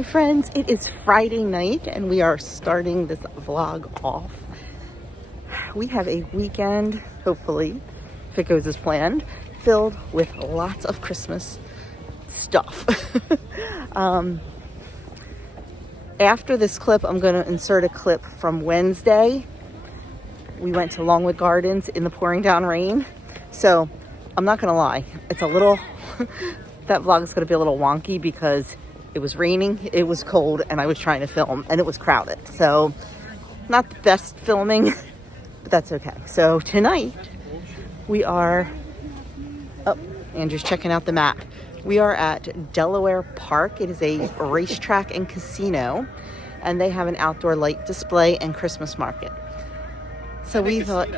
my friends, it is Friday night and we are starting this vlog off. We have a weekend, hopefully, if it goes as planned, filled with lots of Christmas stuff. After this clip, I'm going to insert a clip from Wednesday. We went to Longwood Gardens in the pouring down rain. So I'm not going to lie, it's a little, that vlog is going to be a little wonky because it was raining, it was cold, and I was trying to film, and it was crowded. So not the best filming, but that's okay. So tonight we are, oh, Andrew's checking out the map. We are at Delaware Park. It is a racetrack and casino, and they have an outdoor light display and Christmas market. So we thought,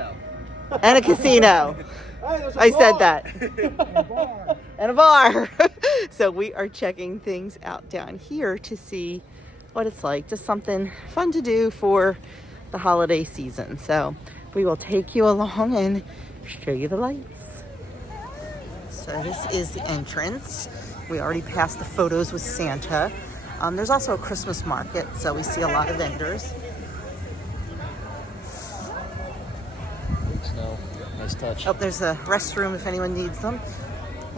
and a casino. I said that. And a bar. So we are checking things out down here to see what it's like. Just something fun to do for the holiday season. So we will take you along and show you the lights. So this is the entrance. We already passed the photos with Santa. There's also a Christmas market, so we see a lot of vendors. Nice touch. Oh, there's a restroom if anyone needs them.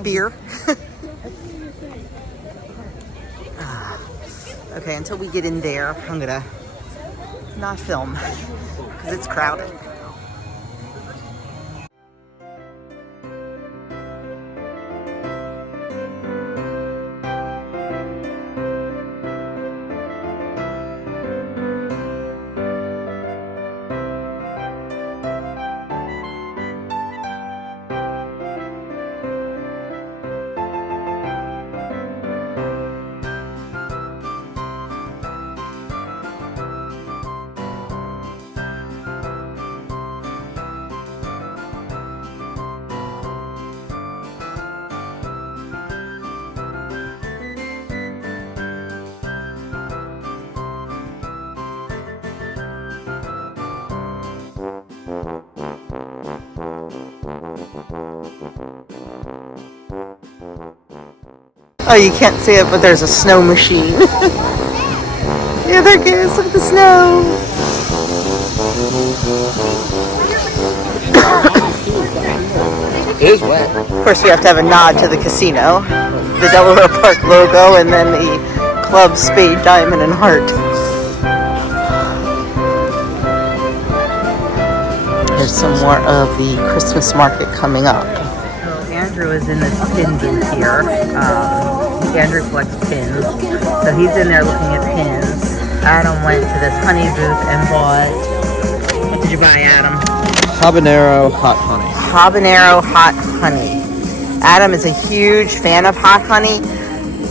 Beer. Okay, until we get in there, I'm gonna not film because it's crowded. Oh, you can't see it, but there's a snow machine. Yeah, there it goes. Look at the snow. It is wet. Of course, we have to have a nod to the casino, the Delaware Park logo, and then the club, spade, diamond, and heart. There's some more of the Christmas market coming up. So Andrew is in this pin booth here. Andrew collects pins, so he's in there looking at pins. Adam went to this honey booth and bought, what did you buy, Adam? Habanero hot honey. Habanero hot honey. Adam is a huge fan of hot honey.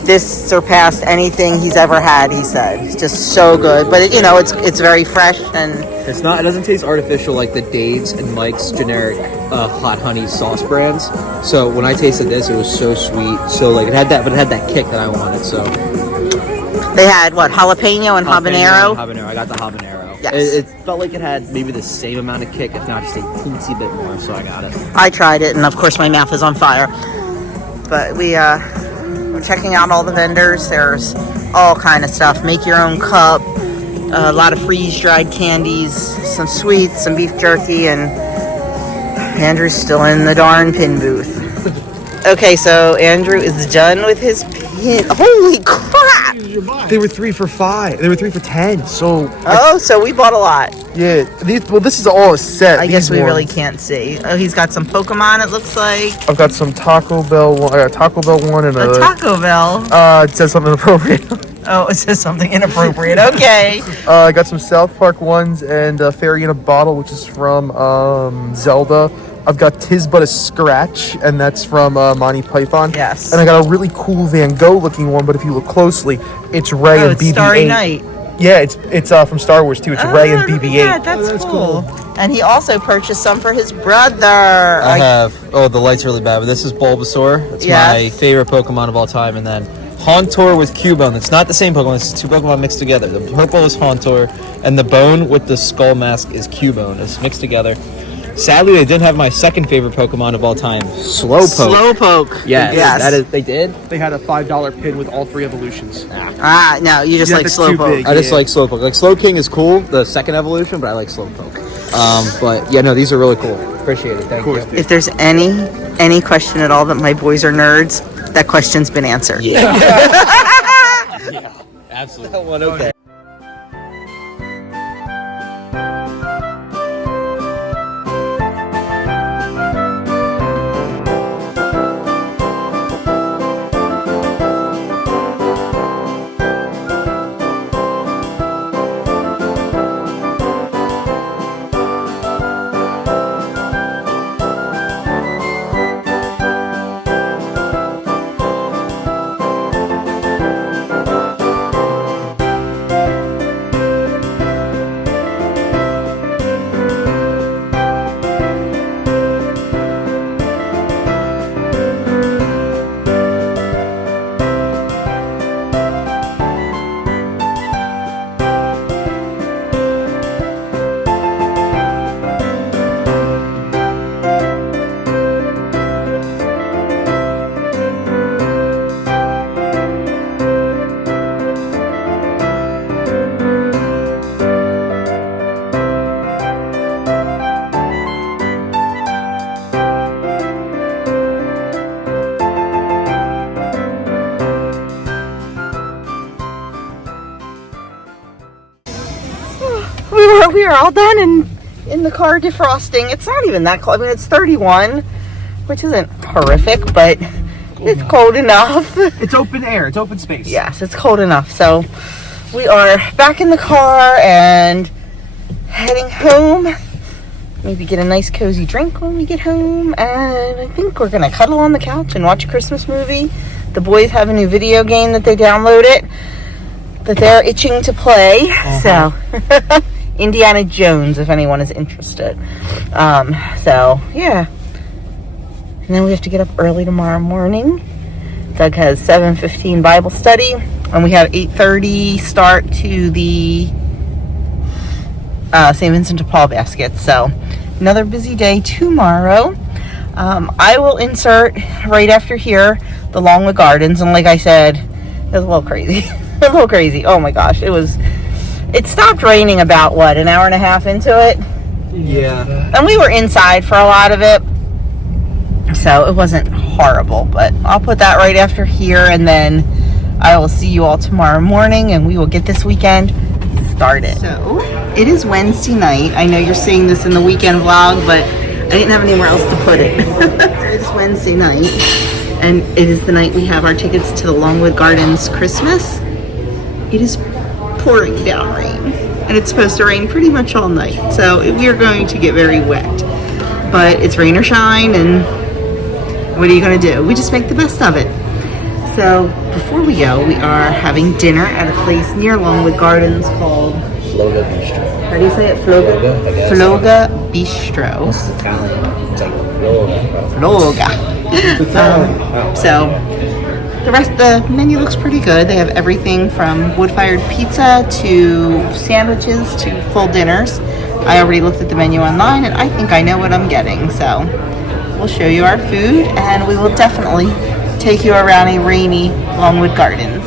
This surpassed anything he's ever had, he said. It's just so good, but it, you know, it's very fresh and It's not. It doesn't taste artificial like the Dave's and Mike's generic hot honey sauce brands. So when I tasted this, it was so sweet. So like it had that, but it had that kick that I wanted. So they had what, jalapeno and habanero? Habanero. I got the habanero. Yes. It felt like it had maybe the same amount of kick, if not just a teensy bit more. So I got it. I tried it, and of course my mouth is on fire. But we're checking out all the vendors. There's all kind of stuff. Make your own cup. A lot of freeze-dried candies, some sweets, some beef jerky, and Andrew's still in the darn pin booth. Okay, so Andrew is done with his pin. Holy crap! They were 3 for $5. They were 3 for $10. So So we bought a lot. yeah, this is all a set. I guess we really can't see. Oh, he's got some Pokemon, it looks like. I've got some Taco Bell one. I got a Taco Bell one and A Taco Bell. It says something inappropriate. Oh, it says something inappropriate. Okay. I got some South Park ones and Fairy in a Bottle, which is from Zelda. I've got Tis But a Scratch, and that's from Monty Python. Yes. And I got a really cool Van Gogh looking one, but if you look closely, it's Ray and it's BB-8. Starry Night. Yeah, it's from Star Wars too. It's Ray and BB-8. That's cool. And he also purchased some for his brother. I have. Oh, the light's really bad, but this is Bulbasaur. It's my favorite Pokemon of all time, and then Hauntor with Cubone. It's not the same Pokemon. It's two Pokemon mixed together. The purple is Hauntor, and the bone with the skull mask is Cubone. It's mixed together. Sadly, they didn't have my second favorite Pokemon of all time, Slowpoke. Slowpoke. Yes. That is, they did? They had a $5 pin with all 3 evolutions. Ah, no, you just Yeah, like that's too Slowpoke. big. I just Yeah. like Slowpoke. Like, Slowking is cool, the second evolution, but I like Slowpoke. But yeah, no, these are really cool. Appreciate it. Thank you. If there's any question at all that my boys are nerds, that question's been answered. Yeah. Yeah, absolutely. That one, okay. We are all done and in the car defrosting. It's not even that cold. I mean, it's 31, which isn't horrific, but it's cold enough. It's open air. It's open space. Yes, it's cold enough. So we are back in the car and heading home. Maybe get a nice cozy drink when we get home. And I think we're going to cuddle on the couch and watch a Christmas movie. The boys have a new video game that they downloaded that they're itching to play. So Indiana Jones, if anyone is interested. So yeah. And then we have to get up early tomorrow morning. Doug has 7:15 Bible study, and we have 8:30 start to the St. Vincent de Paul baskets. So another busy day tomorrow. I will insert right after here the Longwood Gardens, and like I said, it was a little crazy. A little crazy. Oh my gosh, it stopped raining about what, an hour and a half into it? Yeah. And we were inside for a lot of it, so it wasn't horrible, but I'll put that right after here, and then I will see you all tomorrow morning, and we will get this weekend started. So it is Wednesday night. I know you're seeing this in the weekend vlog, but I didn't have anywhere else to put it. So it's Wednesday night, and it is the night we have our tickets to the Longwood Gardens Christmas. It is pouring down rain, and it's supposed to rain pretty much all night, so we are going to get very wet, but it's rain or shine, and what are you going to do? We just make the best of it. So before we go, we are having dinner at a place near Longwood Gardens called Floga Bistro. How do you say it? Floga? I guess. Floga Bistro. It's Italian. It's like Floga. Floga. So the menu looks pretty good. They have everything from wood-fired pizza to sandwiches to full dinners. I already looked at the menu online, and I think I know what I'm getting. So we'll show you our food, and we will definitely take you around a rainy Longwood Gardens.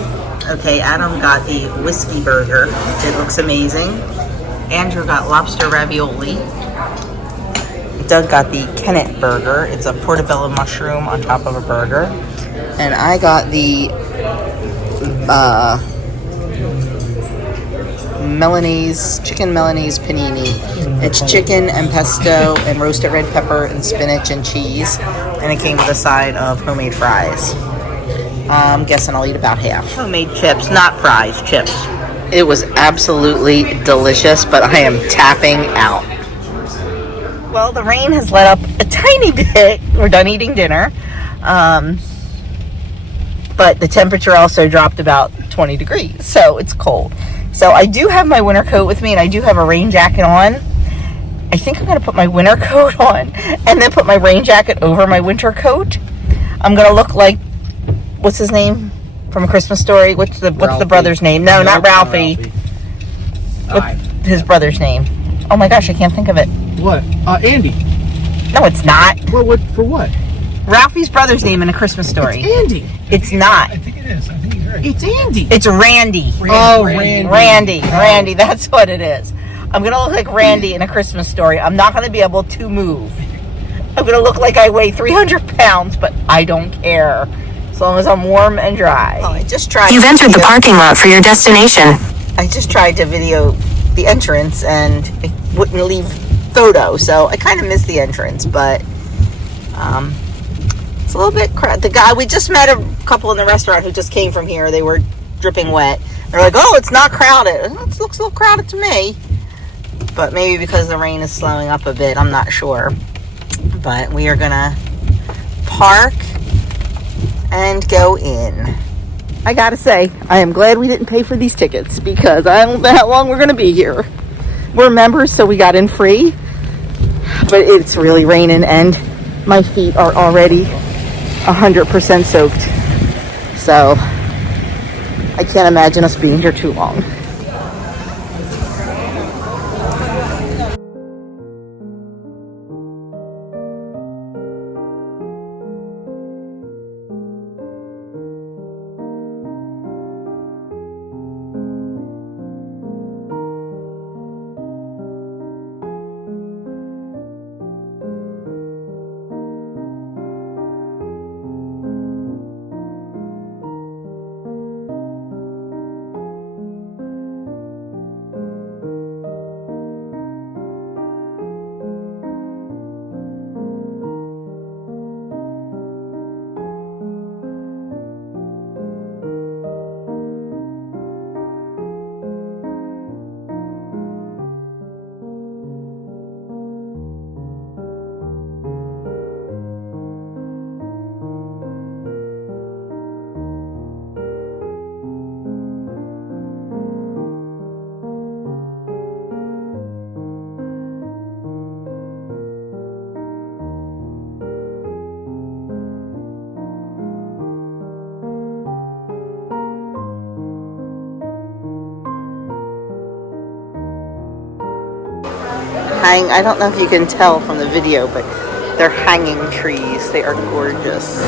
Okay, Adam got the whiskey burger. It looks amazing. Andrew got lobster ravioli. Doug got the Kennet burger. It's a portobello mushroom on top of a burger. And I got the chicken Milanese panini. It's chicken and pesto and roasted red pepper and spinach and cheese. And it came with a side of homemade fries. I'm guessing I'll eat about half. Homemade chips, not fries, chips. It was absolutely delicious, but I am tapping out. Well, the rain has let up a tiny bit. We're done eating dinner. But the temperature also dropped about 20 degrees, so it's cold. So I do have my winter coat with me, and I do have a rain jacket on. I think I'm going to put my winter coat on and then put my rain jacket over my winter coat. I'm going to look like, what's his name from A Christmas Story? What's the brother's name? No, not Ralphie. What's his brother's name? Oh my gosh, I can't think of it. What? Andy. No, it's not. Well, what for what? Ralphie's brother's name in A Christmas Story. It's Andy. It's not. I think it is. I think he's right. It's Andy. It's Randy. Randy. That's what it is. I'm going to look like Randy in A Christmas Story. I'm not going to be able to move. I'm going to look like I weigh 300 pounds, but I don't care. As long as I'm warm and dry. Oh, I just tried. You've entered the parking lot for your destination. I just tried to video the entrance and it wouldn't leave photo, so I kind of missed the entrance, but it's a little bit the guy, we just met a couple in the restaurant who just came from here. They were dripping wet. They're like, oh, it's not crowded. It looks a little crowded to me, but maybe because the rain is slowing up a bit, I'm not sure. But we are gonna park and go in. I gotta say, I am glad we didn't pay for these tickets because I don't know how long we're gonna be here. We're members, so we got in free, but it's really raining and my feet are already 100% soaked. So I can't imagine us being here too long. I don't know if you can tell from the video, but they're hanging trees. They are gorgeous.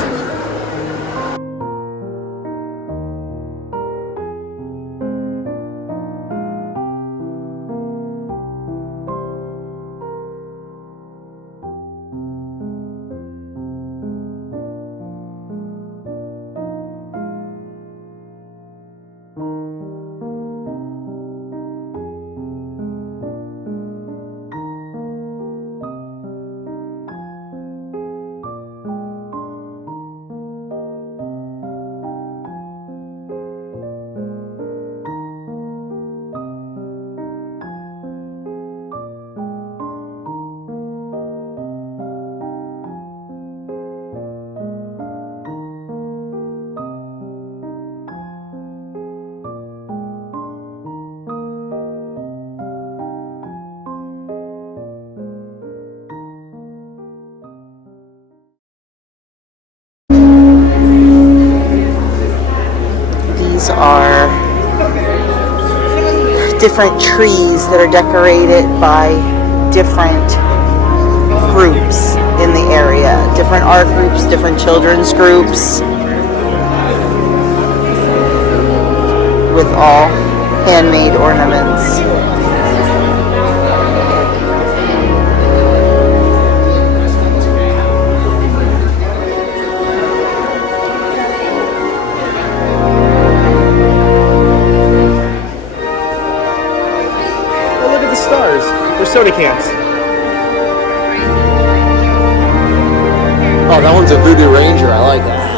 These are different trees that are decorated by different groups in the area. Different art groups, different children's groups, with all handmade ornaments. Stars or soda cans. Oh, that one's a Voodoo Ranger. I like that.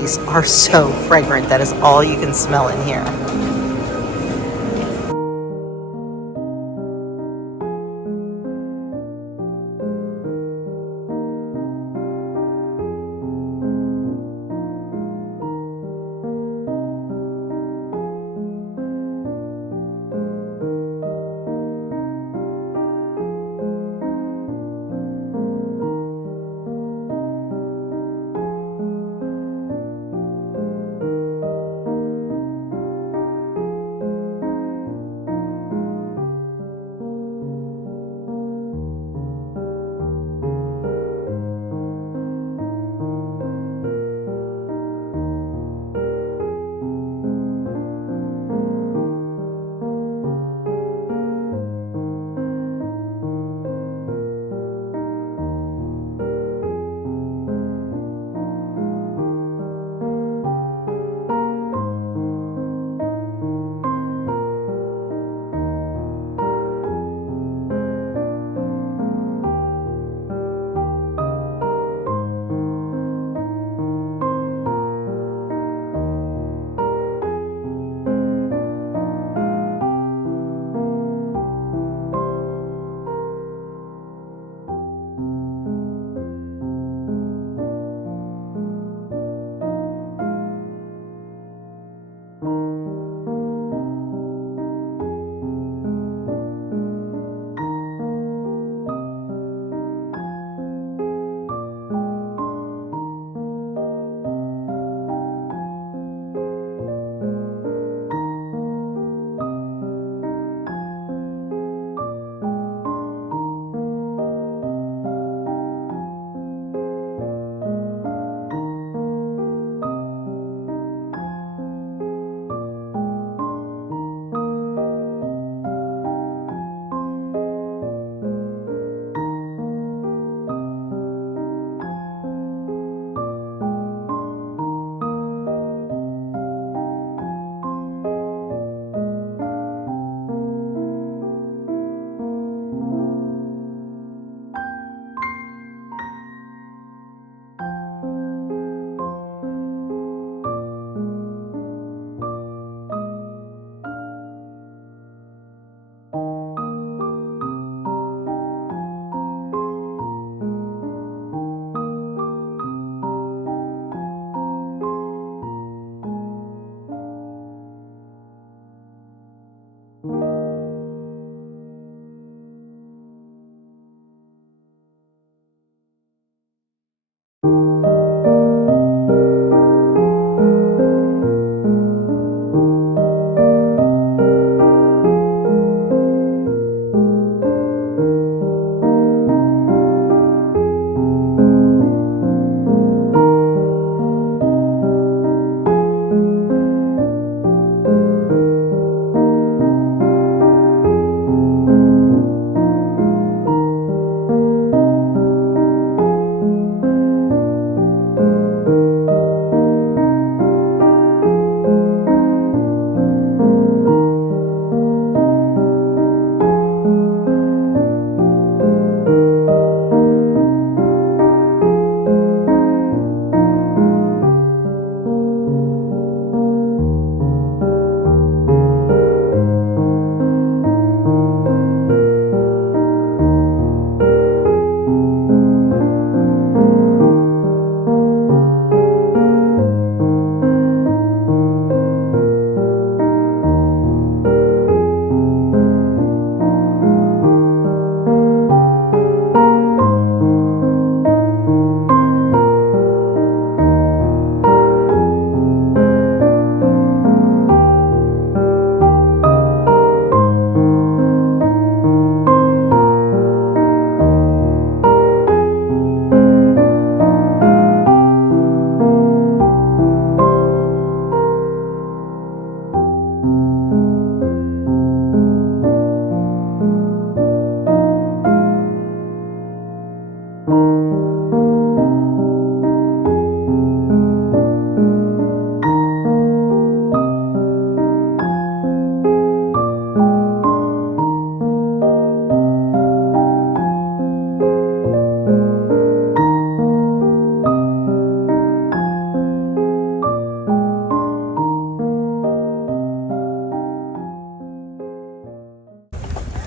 berries are so fragrant. That is all you can smell in here.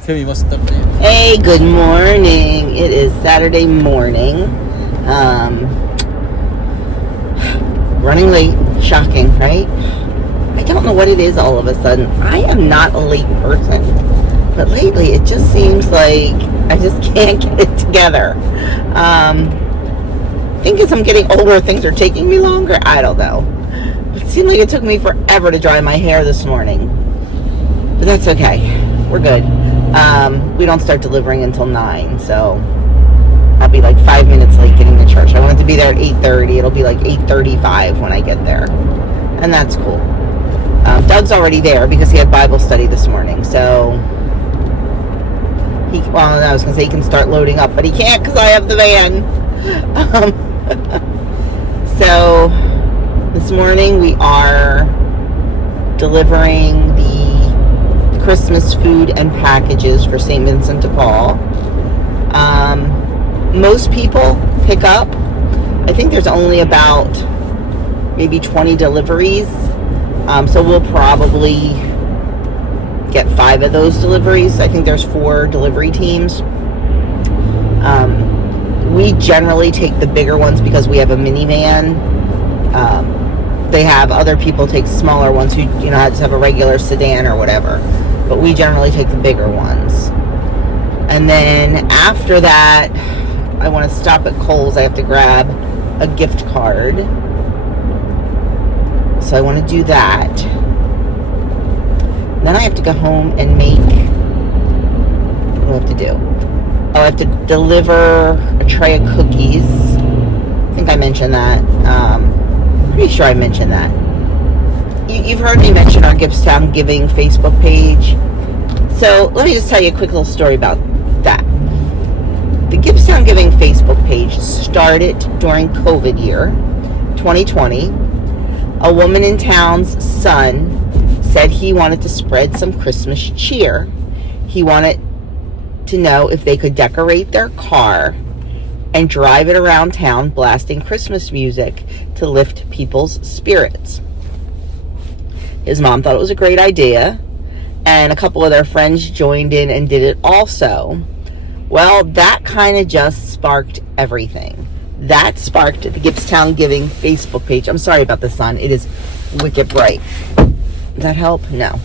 Hey, good morning. It is Saturday morning. Running late. Shocking, right? I don't know what it is all of a sudden. I am not a late person. But lately, it just seems like I just can't get it together. I think as I'm getting older, things are taking me longer. I don't know. It seemed like it took me forever to dry my hair this morning. But that's okay. We're good. We don't start delivering until 9, so I'll be like 5 minutes late getting to church. I wanted to be there at 8:30. It'll be like 8:35 when I get there. And that's cool. Doug's already there because he had Bible study this morning, so... I was going to say he can start loading up, but he can't because I have the van. So, this morning we are delivering the Christmas food and packages for St. Vincent de Paul. Most people pick up. I think there's only about maybe 20 deliveries. So we'll probably get 5 of those deliveries. I think there's 4 delivery teams. We generally take the bigger ones because we have a minivan. They have other people take smaller ones who, just have a regular sedan or whatever. But we generally take the bigger ones. And then after that, I want to stop at Kohl's. I have to grab a gift card. So I want to do that. Then I have to go home and make... What do I have to do? Oh, I have to deliver a tray of cookies. I think I mentioned that. Pretty sure I mentioned that. You've heard me mention our Gibbstown Giving Facebook page. So let me just tell you a quick little story about that. The Gibbstown Giving Facebook page started during COVID year, 2020. A woman in town's son said he wanted to spread some Christmas cheer. He wanted to know if they could decorate their car and drive it around town blasting Christmas music to lift people's spirits. His mom thought it was a great idea, and a couple of their friends joined in and did it also. Well, that kind of just sparked everything. That sparked the Gibbstown Giving Facebook page. I'm sorry about the sun. It is wicked bright. Does that help? No.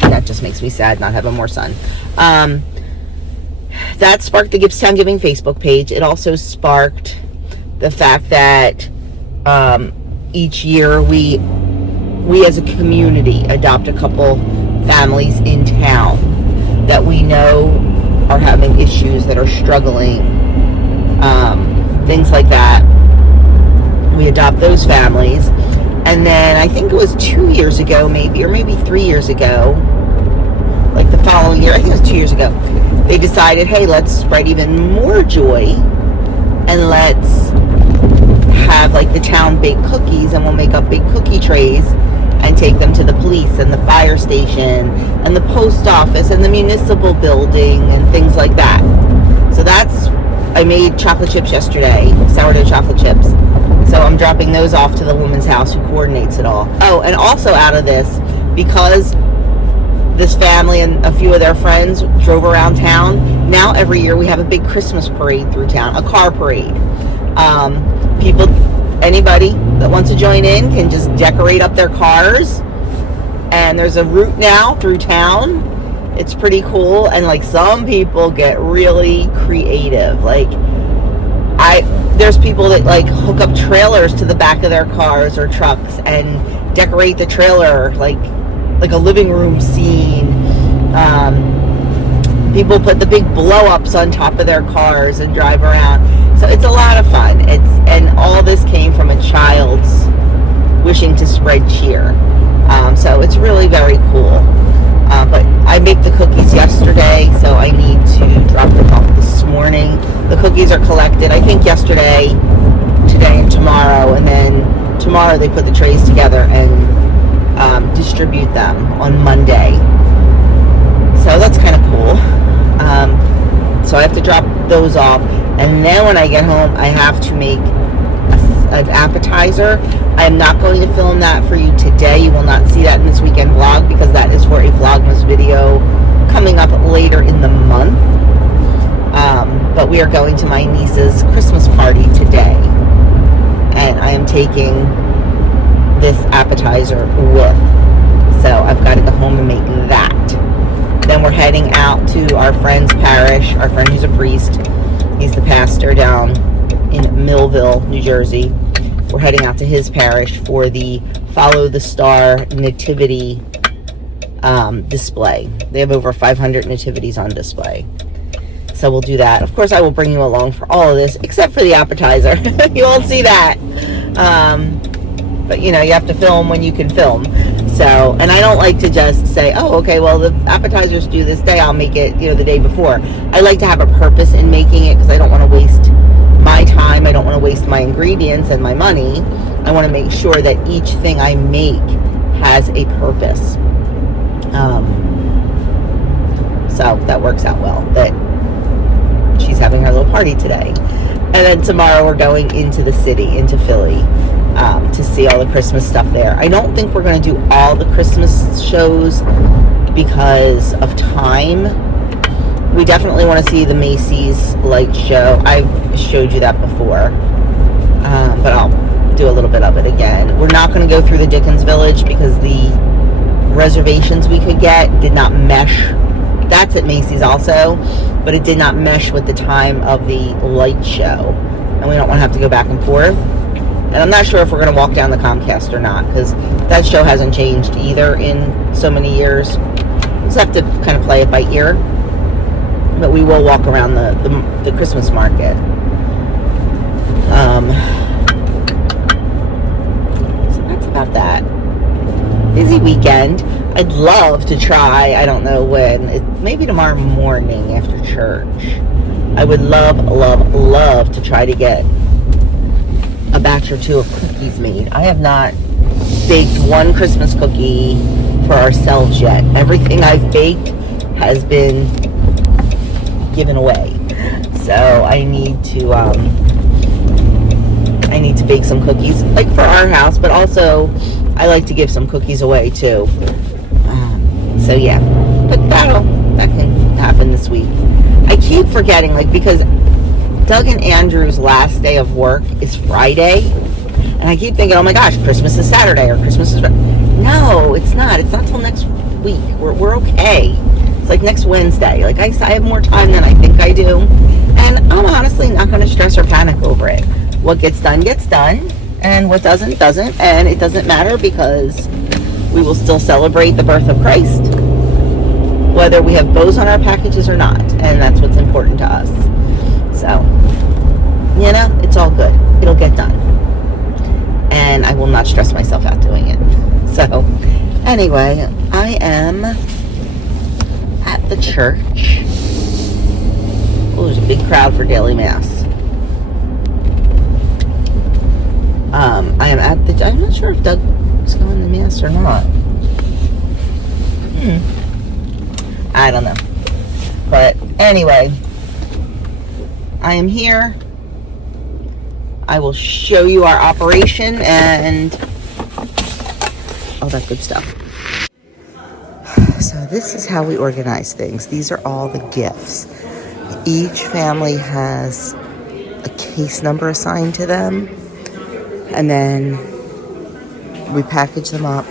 That just makes me sad not having more sun. That sparked the Gibbstown Giving Facebook page. It also sparked the fact that each year we as a community adopt a couple families in town that we know are having issues, that are struggling, things like that. We adopt those families. And then I think it was 2 years ago maybe, or maybe 3 years ago, like the following year, I think it was 2 years ago, they decided, hey, let's spread even more joy and let's have like the town bake cookies, and we'll make up big cookie trays and take them to the police and the fire station and the post office and the municipal building and things like that. So I made chocolate chips yesterday, sourdough chocolate chips. So I'm dropping those off to the woman's house who coordinates it all. Oh, and also out of this, because this family and a few of their friends drove around town, now every year we have a big Christmas parade through town, a car parade. Anybody that wants to join in can just decorate up their cars. And there's a route now through town. It's pretty cool. And like some people get really creative. Like there's people that like hook up trailers to the back of their cars or trucks and decorate the trailer like a living room scene. People put the big blow-ups on top of their cars and drive around. So it's a lot of fun. And all this came from a child's wishing to spread cheer. So it's really very cool. But I baked the cookies yesterday, so I need to drop them off this morning. The cookies are collected, I think yesterday, today, and tomorrow. And then tomorrow they put the trays together and distribute them on Monday. So that's kind of cool. So I have to drop those off. And then when I get home, I have to make an appetizer. I'm not going to film that for you today. You will not see that in this weekend vlog because that is for a Vlogmas video coming up later in the month. But we are going to my niece's Christmas party today. And I am taking this appetizer with. So I've got to go home and make that. Then we're heading out to our friend's parish. Our friend who's a priest. He's the pastor down in Millville, New Jersey. We're heading out to his parish for the Follow the Star Nativity display. They have over 500 nativities on display. So we'll do that. Of course, I will bring you along for all of this, except for the appetizer. You won't see that. But, you know, you have to film when you can film. So, and I don't like to just say, oh, okay, well, the appetizers due this day, I'll make it, you know, the day before. I like to have a purpose in making it because I don't want to waste my time. I don't want to waste my ingredients and my money. I want to make sure that each thing I make has a purpose. So that works out well, that she's having her little party today. And then tomorrow we're going into the city, into Philly, to see all the Christmas stuff there. I don't think we're going to do all the Christmas shows because of time. We definitely want to see the Macy's light show. I've showed you that before, but I'll do a little bit of it again. We're not going to go through the Dickens Village because the reservations we could get did not mesh. That's at Macy's also, but it did not mesh with the time of the light show, and we don't want to have to go back and forth. And I'm not sure if we're going to walk down the Comcast or not, because that show hasn't changed either in so many years. We'll just have to kind of play it by ear, but we will walk around the Christmas market. So that's about that. Busy weekend. I'd love to try, I don't know when, maybe tomorrow morning after church. I would love to try to get a batch or two of cookies made. I have not baked one Christmas cookie for ourselves yet. Everything I've baked has been given away. So I need to bake some cookies, like for our house, but also I like to give some cookies away too. So yeah, but that can happen this week. I keep forgetting, like, because Doug and Andrew's last day of work is Friday, and I keep thinking, oh my gosh, Christmas is Saturday, or Christmas is... No, it's not. It's not till next week. We're okay. It's like next Wednesday. Like, I have more time than I think I do, and I'm honestly not going to stress or panic over it. What gets done, and what doesn't, and it doesn't matter because we will still celebrate the birth of Christ, whether we have bows on our packages or not, and that's what's important to us. So, you know, it's all good. It'll get done. And I will not stress myself out doing it. So, anyway, I am at the church. Oh, there's a big crowd for daily mass. I am at the... I'm not sure if Doug's going to mass or not. I don't know. But anyway, I am here. I will show you our operation and all that good stuff. So this is how we organize things. These are all the gifts. Each family has a case number assigned to them, and then we package them up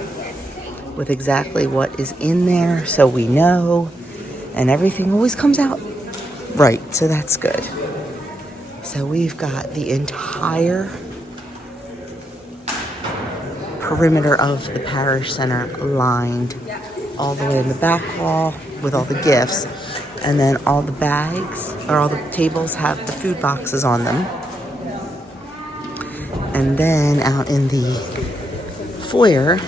with exactly what is in there so we know, and everything always comes out right, so that's good. So we've got the entire perimeter of the parish center lined all the way in the back hall with all the gifts, and then all the bags or all the tables have the food boxes on them. And then out in the foyer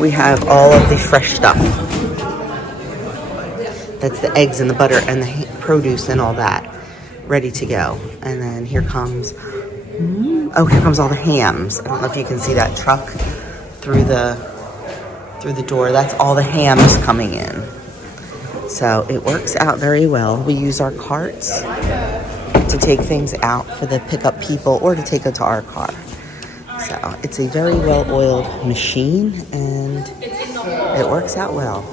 we have all of the fresh stuff. That's the eggs and the butter and the produce and all that ready to go. And then here comes all the hams. I don't know if you can see that truck through the door. That's all the hams coming in. So it works out very well. We use our carts to take things out for the pickup people or to take it to our car. So it's a very well-oiled machine, and it works out well.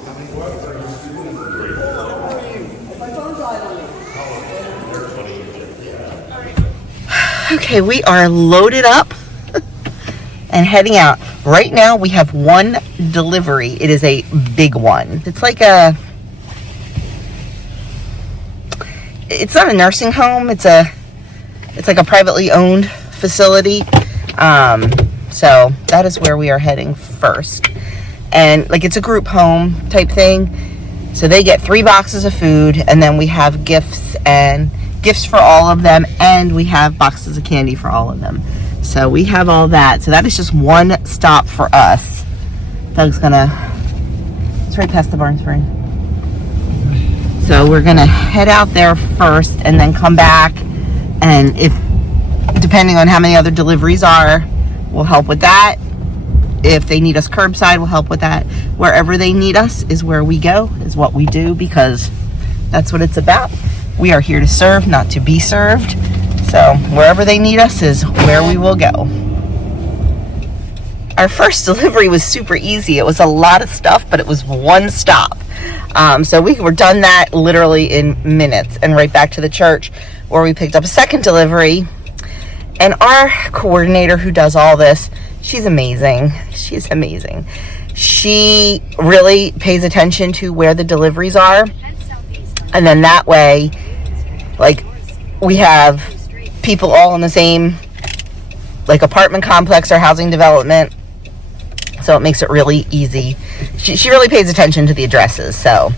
Okay, we are loaded up and heading out. Right now we have one delivery. It is a big one. It's like it's not a nursing home. It's like a privately owned facility. So that is where we are heading first. And like, it's a group home type thing. So they get 3 boxes of food, and then we have gifts for all of them, and we have boxes of candy for all of them. So we have all that. So that is just one stop for us. Doug's it's right past the barn spring. So we're gonna head out there first and then come back, and depending on how many other deliveries are, we'll help with that. If they need us curbside, we'll help with that. Wherever they need us is where we go, is what we do, because that's what it's about. We are here to serve, not to be served. So wherever they need us is where we will go. Our first delivery was super easy. It was a lot of stuff, but it was one stop. So we were done that literally in minutes, and right back to the church where we picked up a second delivery. And our coordinator who does all this, she's amazing. She's amazing. She really pays attention to where the deliveries are. And then that way, like, we have people all in the same, like, apartment complex or housing development. So it makes it really easy. She really pays attention to the addresses. So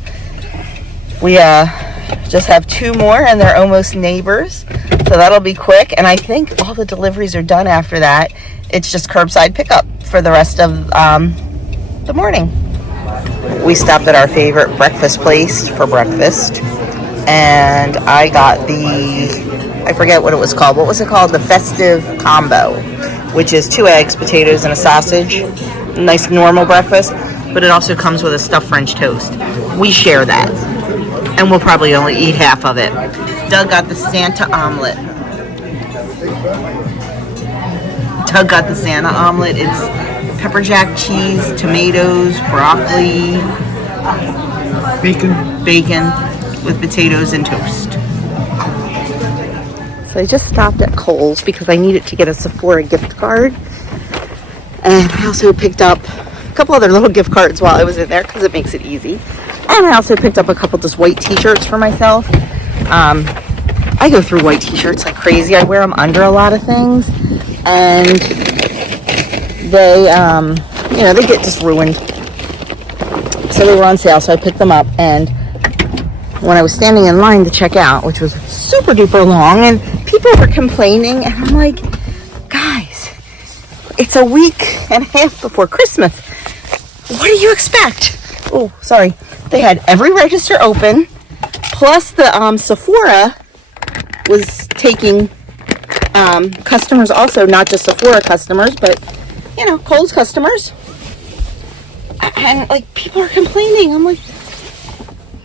we just have 2 more, and they're almost neighbors. So that'll be quick. And I think all the deliveries are done after that. It's just curbside pickup for the rest of the morning. We stopped at our favorite breakfast place for breakfast. And I got I forget what it was called. What was it called? The festive combo, which is 2 eggs, potatoes, and a sausage. Nice normal breakfast. But it also comes with a stuffed French toast. We share that. And we'll probably only eat half of it. Doug got the Santa omelet. It's pepper jack cheese, tomatoes, broccoli, bacon with potatoes and toast. So I just stopped at Kohl's because I needed to get a Sephora gift card. And I also picked up a couple other little gift cards while I was in there because it makes it easy. And I also picked up a couple just white t-shirts for myself. I go through white t-shirts like crazy. I wear them under a lot of things. And they, they get just ruined. So they were on sale, so I picked them up. And when I was standing in line to check out, which was super duper long, and people were complaining, and I'm like, guys, it's a week and a half before Christmas. What do you expect? Oh, sorry. They had every register open, plus the Sephora was taking customers also, not just Sephora customers, but, Kohl's customers. And, like, people are complaining. I'm like,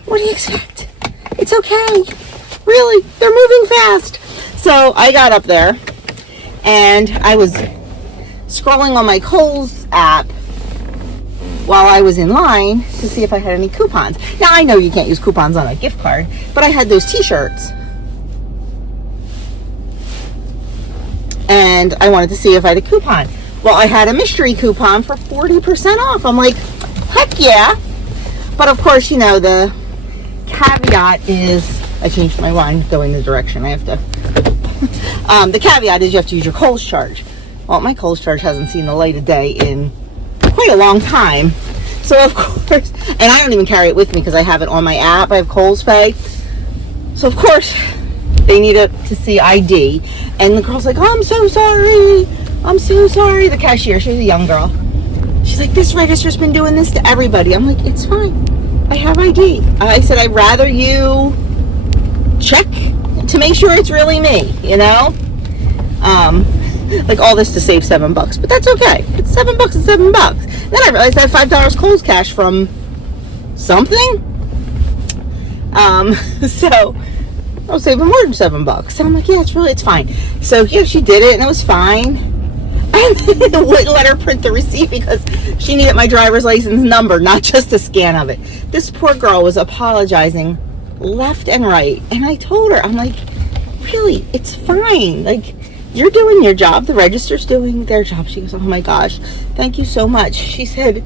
what do you expect? It's okay. Really, they're moving fast. So I got up there, and I was scrolling on my Kohl's app while I was in line to see if I had any coupons. Now, I know you can't use coupons on a gift card, but I had those t-shirts. And I wanted to see if I had a coupon. Well, I had a mystery coupon for 40% off. I'm like, heck yeah. But of course, the caveat is, I changed my mind going the direction. I have to, the caveat is you have to use your Kohl's charge. Well, my Kohl's charge hasn't seen the light of day in quite a long time. So of course, and I don't even carry it with me because I have it on my app. I have Kohl's Pay. So of course, they needed to see ID. And the girl's like, oh, I'm so sorry. I'm so sorry. The cashier, she's a young girl. She's like, this register's been doing this to everybody. I'm like, it's fine. I have ID. I said, I'd rather you check to make sure it's really me, like all this to save $7, but that's okay. It's $7 and $7. Then I realized I have $5 Kohl's cash from something. So I'll save more than $7. So I'm like, yeah, it's fine. So yeah, she did it and it was fine. and wouldn't let her print the receipt because she needed my driver's license number, not just a scan of it. This poor girl was apologizing left and right, and I told her, I'm like, really, it's fine. Like, you're doing your job. The register's doing their job. She goes, oh my gosh, thank you so much. She said,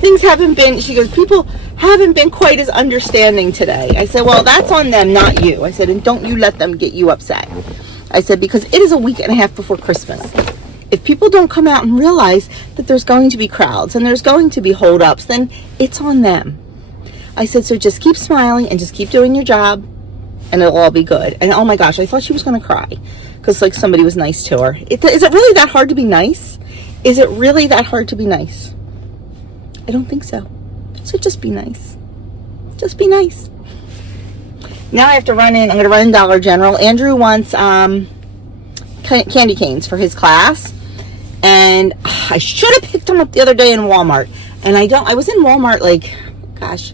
things haven't been, she goes, people haven't been quite as understanding today. I said, well, that's on them, not you. I said, and don't you let them get you upset. I said, because it is a week and a half before Christmas. If people don't come out and realize that there's going to be crowds and there's going to be holdups, then it's on them. I said, so just keep smiling and just keep doing your job and it'll all be good. And oh my gosh, I thought she was going to cry because like somebody was nice to her. Is it really that hard to be nice? Is it really that hard to be nice? I don't think so. So just be nice. Just be nice. Now I have to run in. I'm going to run in Dollar General. Andrew wants candy canes for his class. And I should have picked them up the other day in Walmart. And I was in Walmart like, gosh,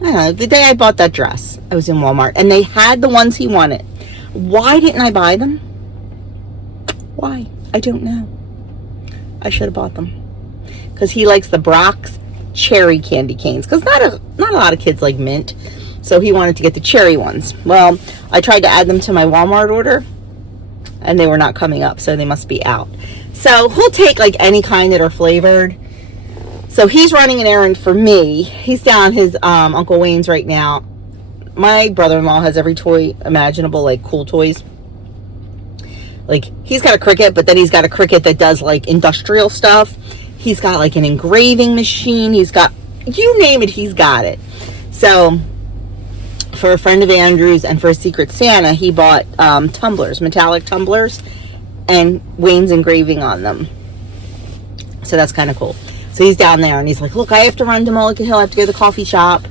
I don't know, the day I bought that dress. I was in Walmart. And they had the ones he wanted. Why didn't I buy them? Why? I don't know. I should have bought them. Because he likes the Brock's cherry candy canes. Because not a lot of kids like mint. So he wanted to get the cherry ones. Well, I tried to add them to my Walmart order. And they were not coming up. So they must be out. So he'll take like any kind that are flavored. So he's running an errand for me. He's down his Uncle Wayne's right now. My brother-in-law has every toy imaginable, like cool toys. Like he's got a Cricut, but then he's got a Cricut that does like industrial stuff. He's got like an engraving machine. He's got, you name it, he's got it. So for a friend of Andrew's and for a Secret Santa, he bought tumblers, metallic tumblers, and Wayne's engraving on them. So that's kind of cool. So he's down there and he's like, look, I have to run to Mulligan Hill. I have to go to the coffee shop.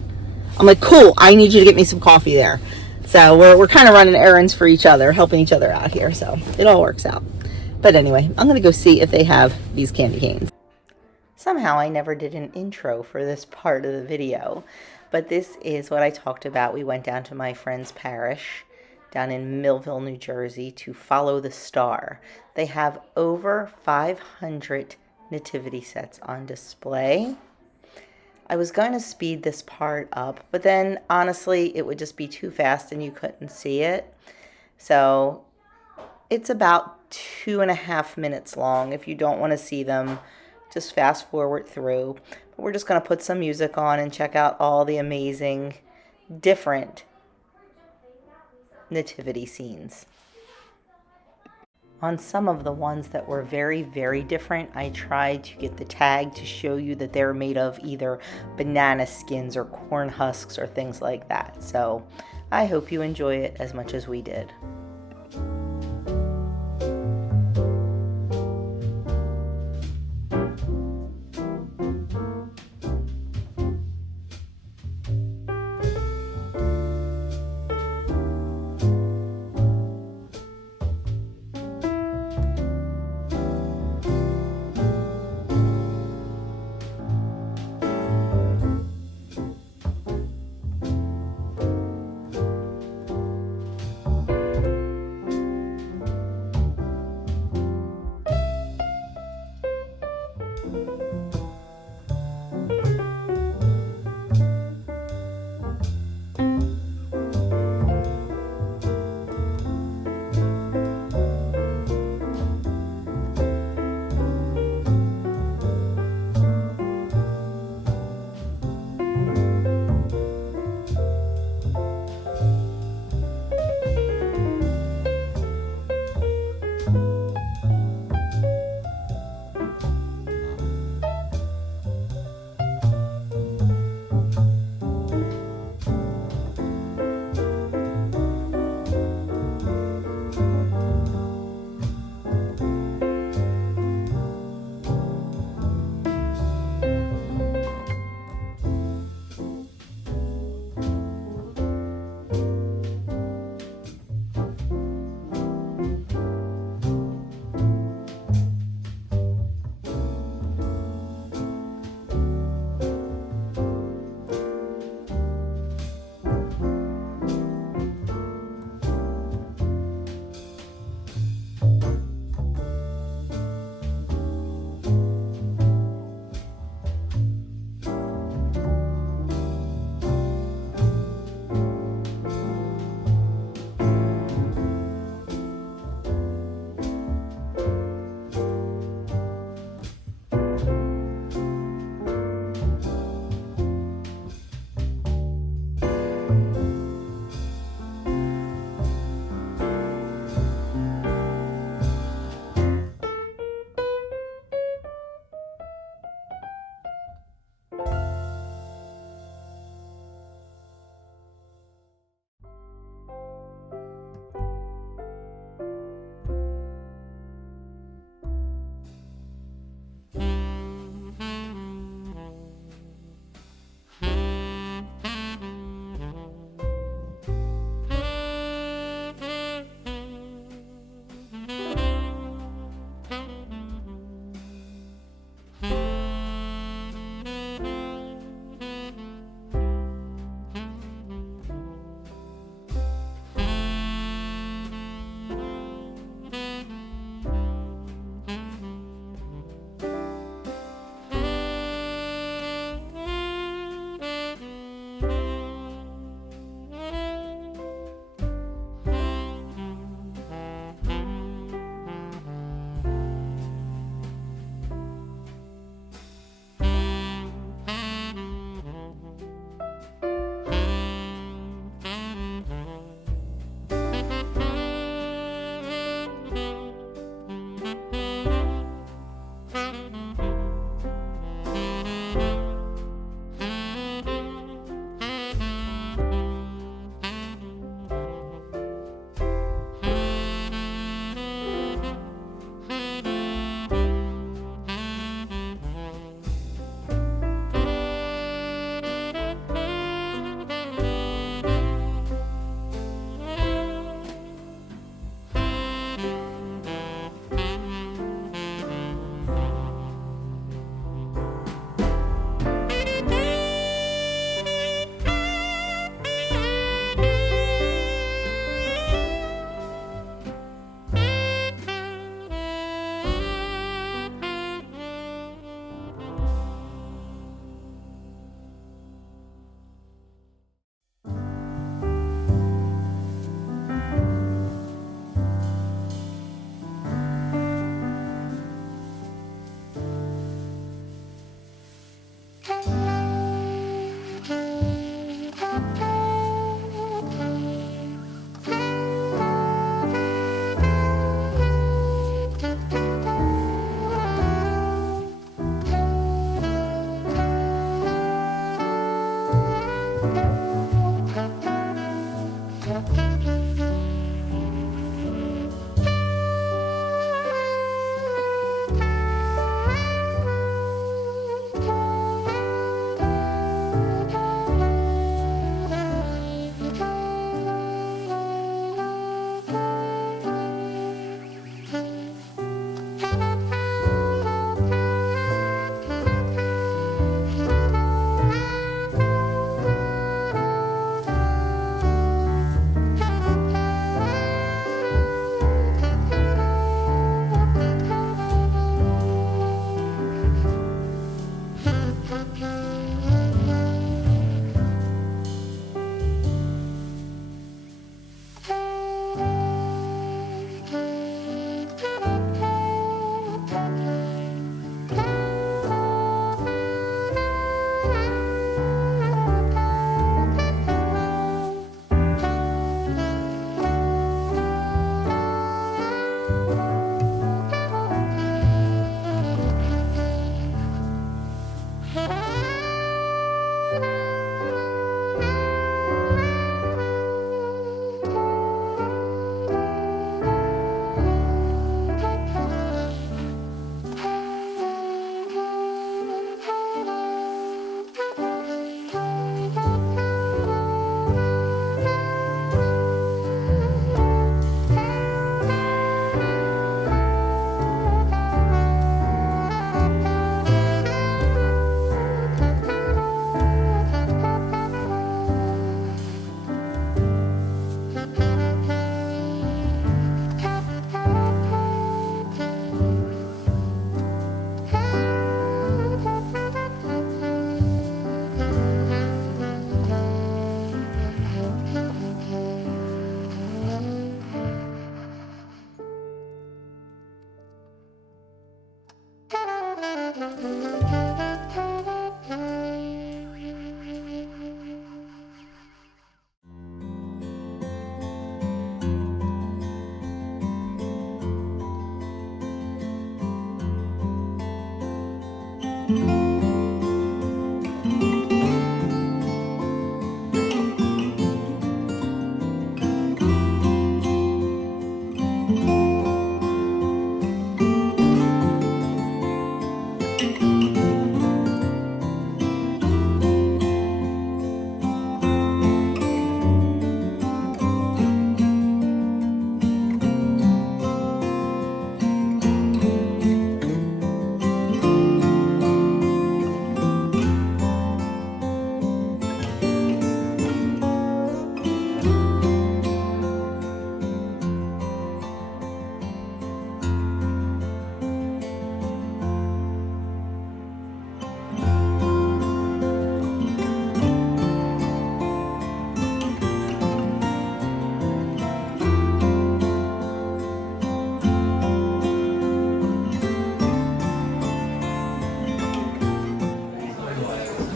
I'm like, cool, I need you to get me some coffee there. So we're kind of running errands for each other, helping each other out here. So it all works out. But anyway, I'm going to go see if they have these candy canes. Somehow I never did an intro for this part of the video. But this is what I talked about. We went down to my friend's parish down in Millville, New Jersey to follow the star. They have over 500 nativity sets on display. I was going to speed this part up, but then honestly it would just be too fast and you couldn't see it. So it's about 2.5 minutes long. If you don't want to see them, just fast forward through. But we're just going to put some music on and check out all the amazing different nativity scenes. On some of the ones that were very, very different, I tried to get the tag to show you that they're made of either banana skins or corn husks or things like that. So I hope you enjoy it as much as we did.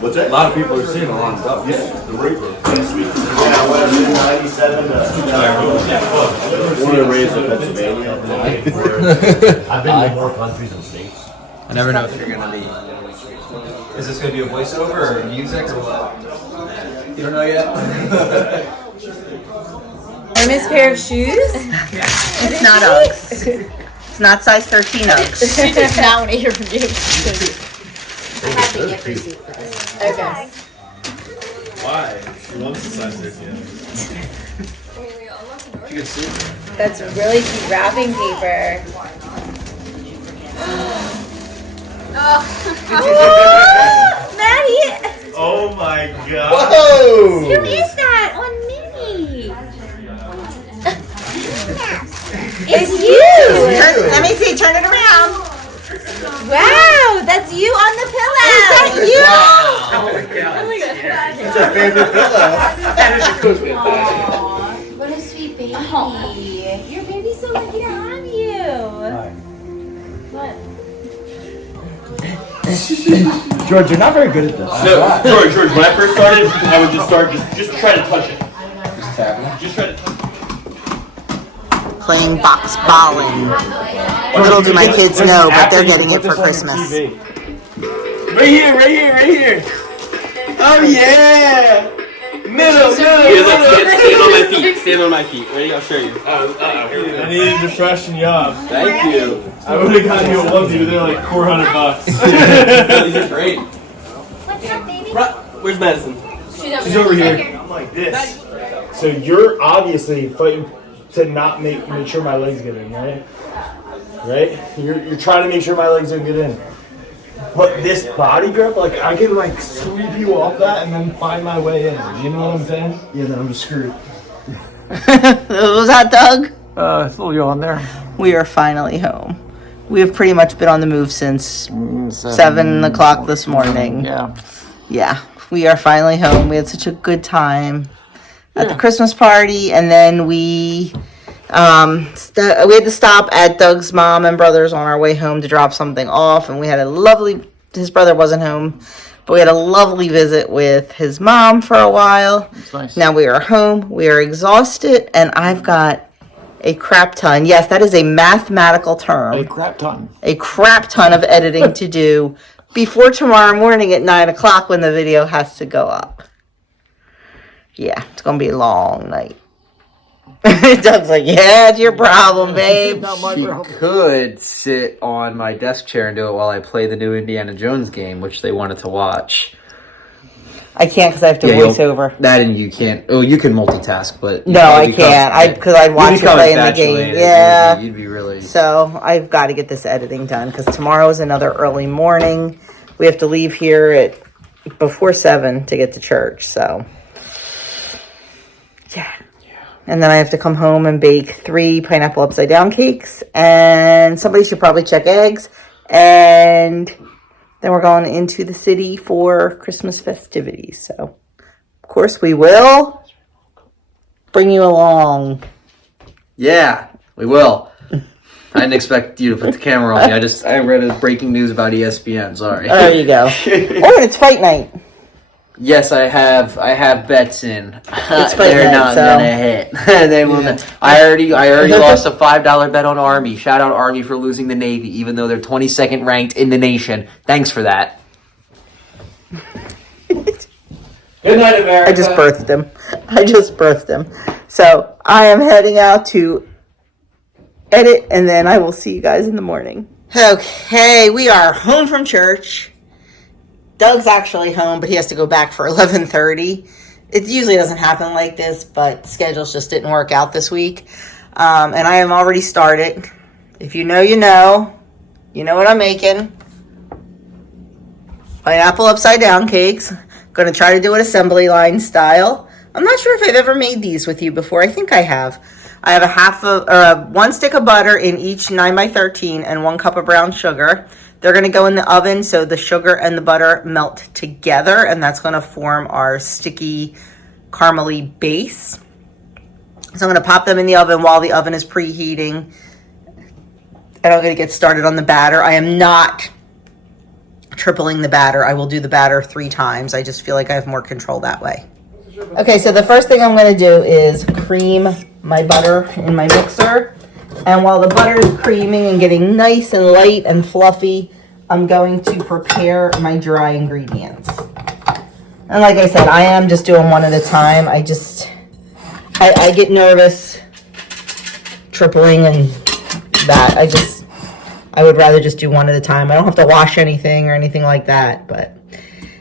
What's that? A lot of people are seeing a lot of stuff. Yeah, the Reaper. Yeah, what is it, 97 born and raised in Pennsylvania. I've been to more countries and states. I never know if you're gonna be. Is this gonna be a voiceover or music or what? You don't know yet. Famous pair of shoes? It's not Uggs. It's not size 13 Uggs. She does not want to hear from you. I have the gift receipt for this. Okay. Why? She loves the size 13. You can see. That's really cute wrapping paper. Maddie! Oh my god. Whoa! Who is that on me? It's you! Let me see, turn it around. Wow, that's you on the pillow! Is that you? Oh my god. It's our favorite pillow. Aww, what a sweet baby. Your baby's so lucky to have you. What? George, you're not very good at this. No, George, when I first started, I would just start, just try to touch it. Just tap it? Just try to touch it. Playing box balling. Little do my kids know, but they're getting it for Christmas. Right here. Oh yeah! Middle. Stand on my feet. Ready? I'll show you. I needed to freshen you up. Thank you. I would have gotten you a onesie, but they're like $400. These are great. What's up, baby? Where's Madison? She's over here. I'm like this. So you're obviously fighting to not make sure my legs get in, right? Right? You're trying to make sure my legs don't get in. But this body grip, like I can like sweep you off that and then find my way in. You know what I'm saying? Yeah, then I'm just screwed. Was that Doug? It's a little yawn there. We are finally home. We have pretty much been on the move since 7 o'clock this morning. Yeah, we are finally home. We had such a good time at the Christmas party, and then we had to stop at Doug's mom and brother's on our way home to drop something off, and we had a lovely, his brother wasn't home, but we had a lovely visit with his mom for a while. Nice. Now we are home, we are exhausted, and I've got a crap ton. Yes, that is a mathematical term. A crap ton. A crap ton of editing to do before tomorrow morning at 9 o'clock when the video has to go up. Yeah, it's going to be a long night. Doug's like, yeah, it's your problem, babe. She could sit on my desk chair and do it while I play the new Indiana Jones game, which they wanted to watch. I can't because I have to voice over. That and you can't. Oh, you can multitask, but No, I can't. Because I'd watch you play in the game. Yeah. You'd be really. So I've got to get this editing done because tomorrow is another early morning. We have to leave here at before 7 to get to church. So yeah. And then I have to come home and bake 3 pineapple upside down cakes. And somebody should probably check eggs. And then we're going into the city for Christmas festivities. So, of course, we will bring you along. Yeah, we will. I didn't expect you to put the camera on me. I read a breaking news about ESPN. Sorry. There you go. Oh, and it's fight night. Yes, I have bets in. It's fight They're night, not so- gonna hit. They will not. I already lost a $5 bet on Army. Shout out Army for losing the Navy, even though they're 22nd ranked in the nation. Thanks for that. Good night, America. I just birthed him. So I am heading out to edit, and then I will see you guys in the morning. Okay, we are home from church. Doug's actually home, but he has to go back for 11:30. It usually doesn't happen like this, but schedules just didn't work out this week. And I am already started. If you know, you know. You know what I'm making. Pineapple upside down cakes. Going to try to do it assembly line style. I'm not sure if I've ever made these with you before. I think I have. I have one stick of butter in each 9x13 and 1 cup of brown sugar. They're going to go in the oven so the sugar and the butter melt together, and that's going to form our sticky caramely base. So I'm going to pop them in the oven while the oven is preheating. And I'm going to get started on the batter. I am not tripling the batter. I will do the batter 3 times. I just feel like I have more control that way. Okay, so the first thing I'm going to do is cream my butter in my mixer. And while the butter is creaming and getting nice and light and fluffy, I'm going to prepare my dry ingredients. And like I said, I am just doing one at a time. I get nervous tripling and that. I would rather just do one at a time. I don't have to wash anything or anything like that. But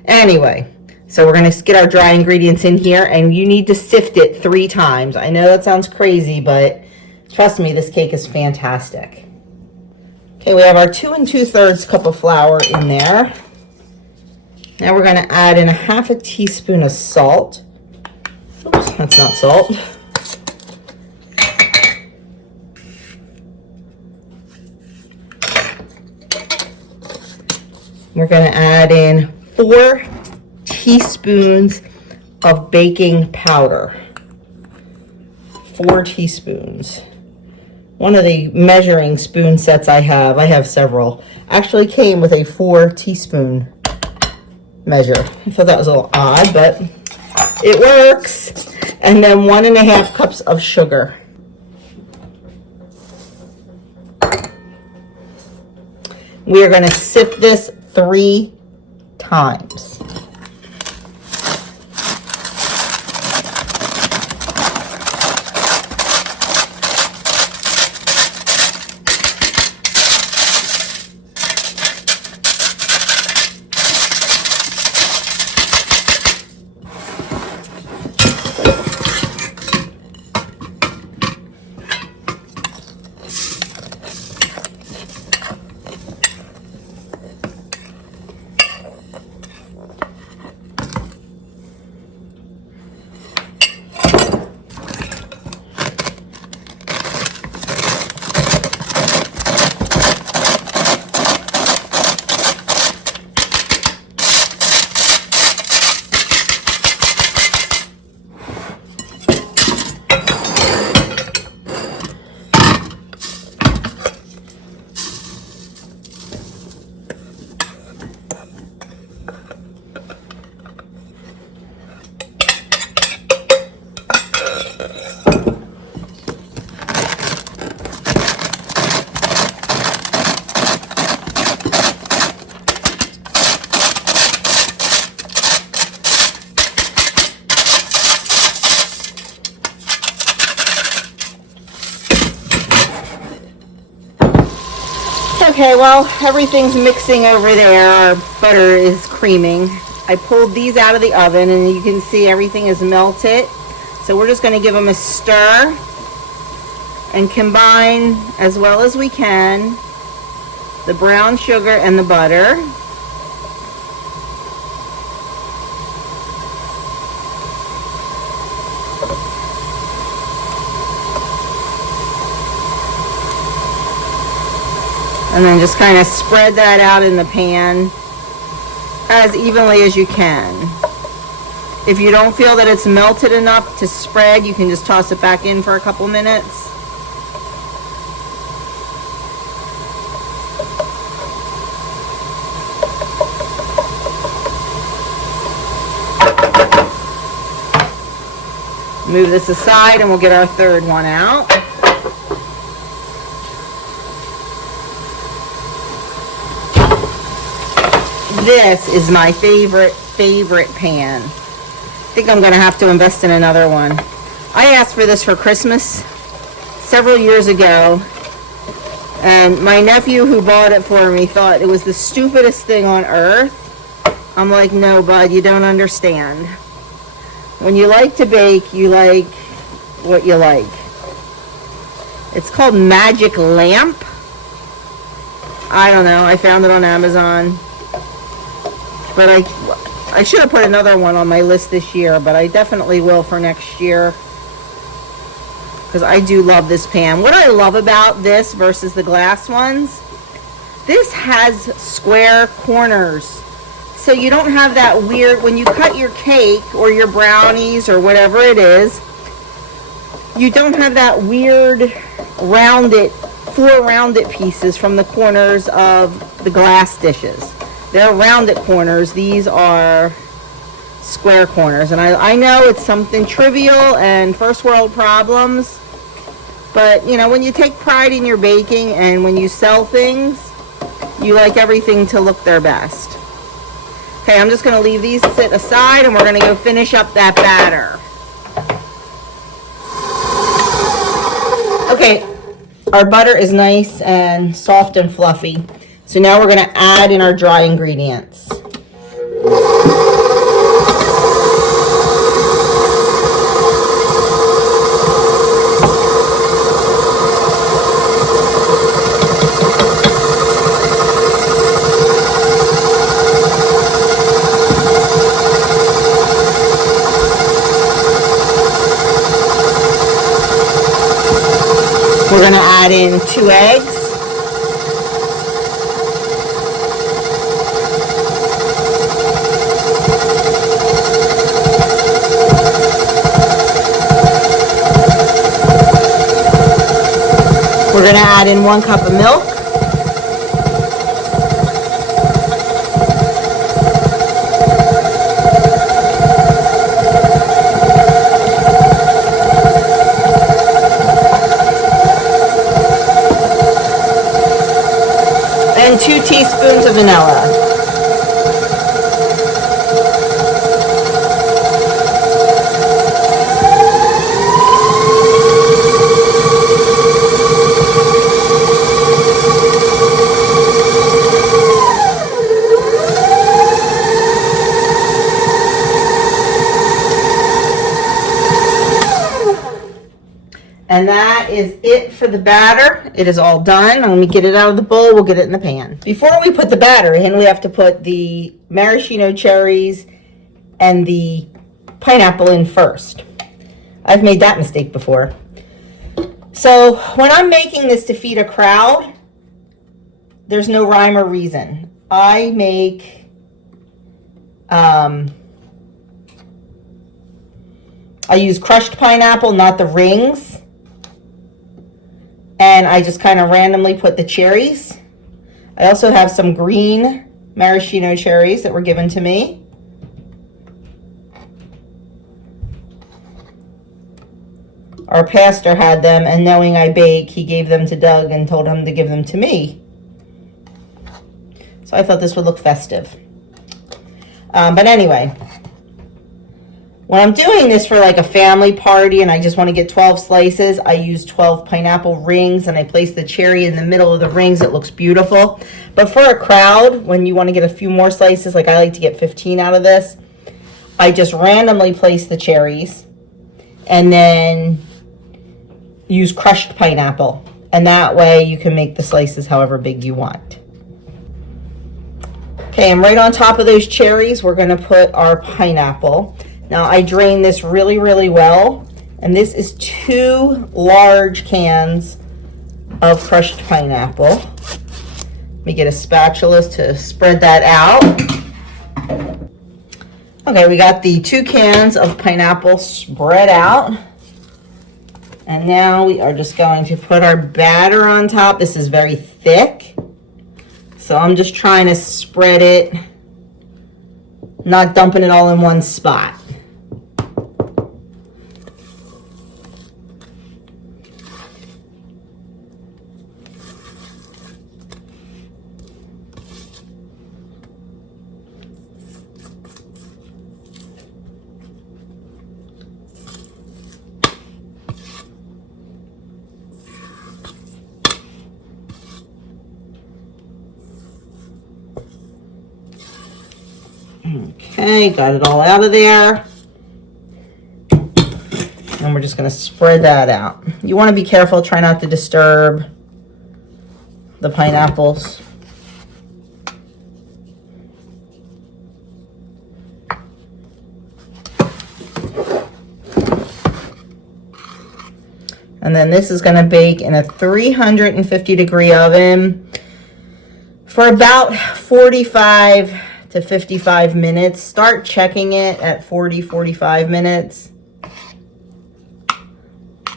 anyway, so we're going to get our dry ingredients in here, and you need to sift it 3 times. I know that sounds crazy, but trust me, this cake is fantastic. Okay, we have our 2 2/3 cup of flour in there. Now we're going to add in a 1/2 teaspoon of salt. Oops, that's not salt. We're going to add in 4 teaspoons of baking powder. 4 teaspoons. One of the measuring spoon sets I have several, actually came with a 4 teaspoon measure. I thought that was a little odd, but it works. And then 1.5 cups of sugar. We are going to sift this 3 times. Okay, well, everything's mixing over there. Our butter is creaming. I pulled these out of the oven, and you can see everything is melted. So we're just going to give them a stir and combine as well as we can the brown sugar and the butter. And then just kind of spread that out in the pan as evenly as you can. If you don't feel that it's melted enough to spread, you can just toss it back in for a couple minutes. Move this aside and we'll get our third one out. This is my favorite pan. I think I'm gonna have to invest in another one. I asked for this for Christmas several years ago, and my nephew who bought it for me thought it was the stupidest thing on earth. I'm like, no, bud, you don't understand. When you like to bake, you like what you like. It's called Magic Lamp. I don't know, I found it on Amazon. But I should have put another one on my list this year, but I definitely will for next year. Because I do love this pan. What I love about this versus the glass ones, this has square corners. So you don't have that weird, when you cut your cake or your brownies or whatever it is, you don't have that weird four rounded pieces from the corners of the glass dishes. They're rounded corners. These are square corners. And I know it's something trivial and first world problems, but you know, when you take pride in your baking and when you sell things, you like everything to look their best. Okay, I'm just going to leave these sit aside and we're going to go finish up that batter. Okay, our butter is nice and soft and fluffy. So now we're going to add in our dry ingredients. We're going to add in 2 eggs. We're going to add in 1 cup of milk. And 2 teaspoons of vanilla. And that is it for the batter. It is all done. Let me get it out of the bowl. We'll get it in the pan. Before we put the batter in, we have to put the maraschino cherries and the pineapple in first. I've made that mistake before. So when I'm making this to feed a crowd, there's no rhyme or reason. I make I use crushed pineapple, not the rings. And I just kind of randomly put the cherries. I also have some green maraschino cherries that were given to me. Our pastor had them, and knowing I bake, he gave them to Doug and told him to give them to me. So I thought this would look festive. But anyway, when I'm doing this for like a family party and I just want to get 12 slices, I use 12 pineapple rings and I place the cherry in the middle of the rings. It looks beautiful. But for a crowd, when you want to get a few more slices, like I like to get 15 out of this, I just randomly place the cherries and then use crushed pineapple. And that way you can make the slices however big you want. Okay, and right on top of those cherries, we're going to put our pineapple. Now I drain this really, really well, and this is 2 large cans of crushed pineapple. Let me get a spatula to spread that out. Okay, we got the 2 cans of pineapple spread out. And now we are just going to put our batter on top. This is very thick, so I'm just trying to spread it, not dumping it all in one spot. Okay, got it all out of there. And we're just gonna spread that out. You wanna be careful, try not to disturb the pineapples. And then this is gonna bake in a 350-degree oven for about 45 to 55 minutes. Start checking it at 40, 45 minutes.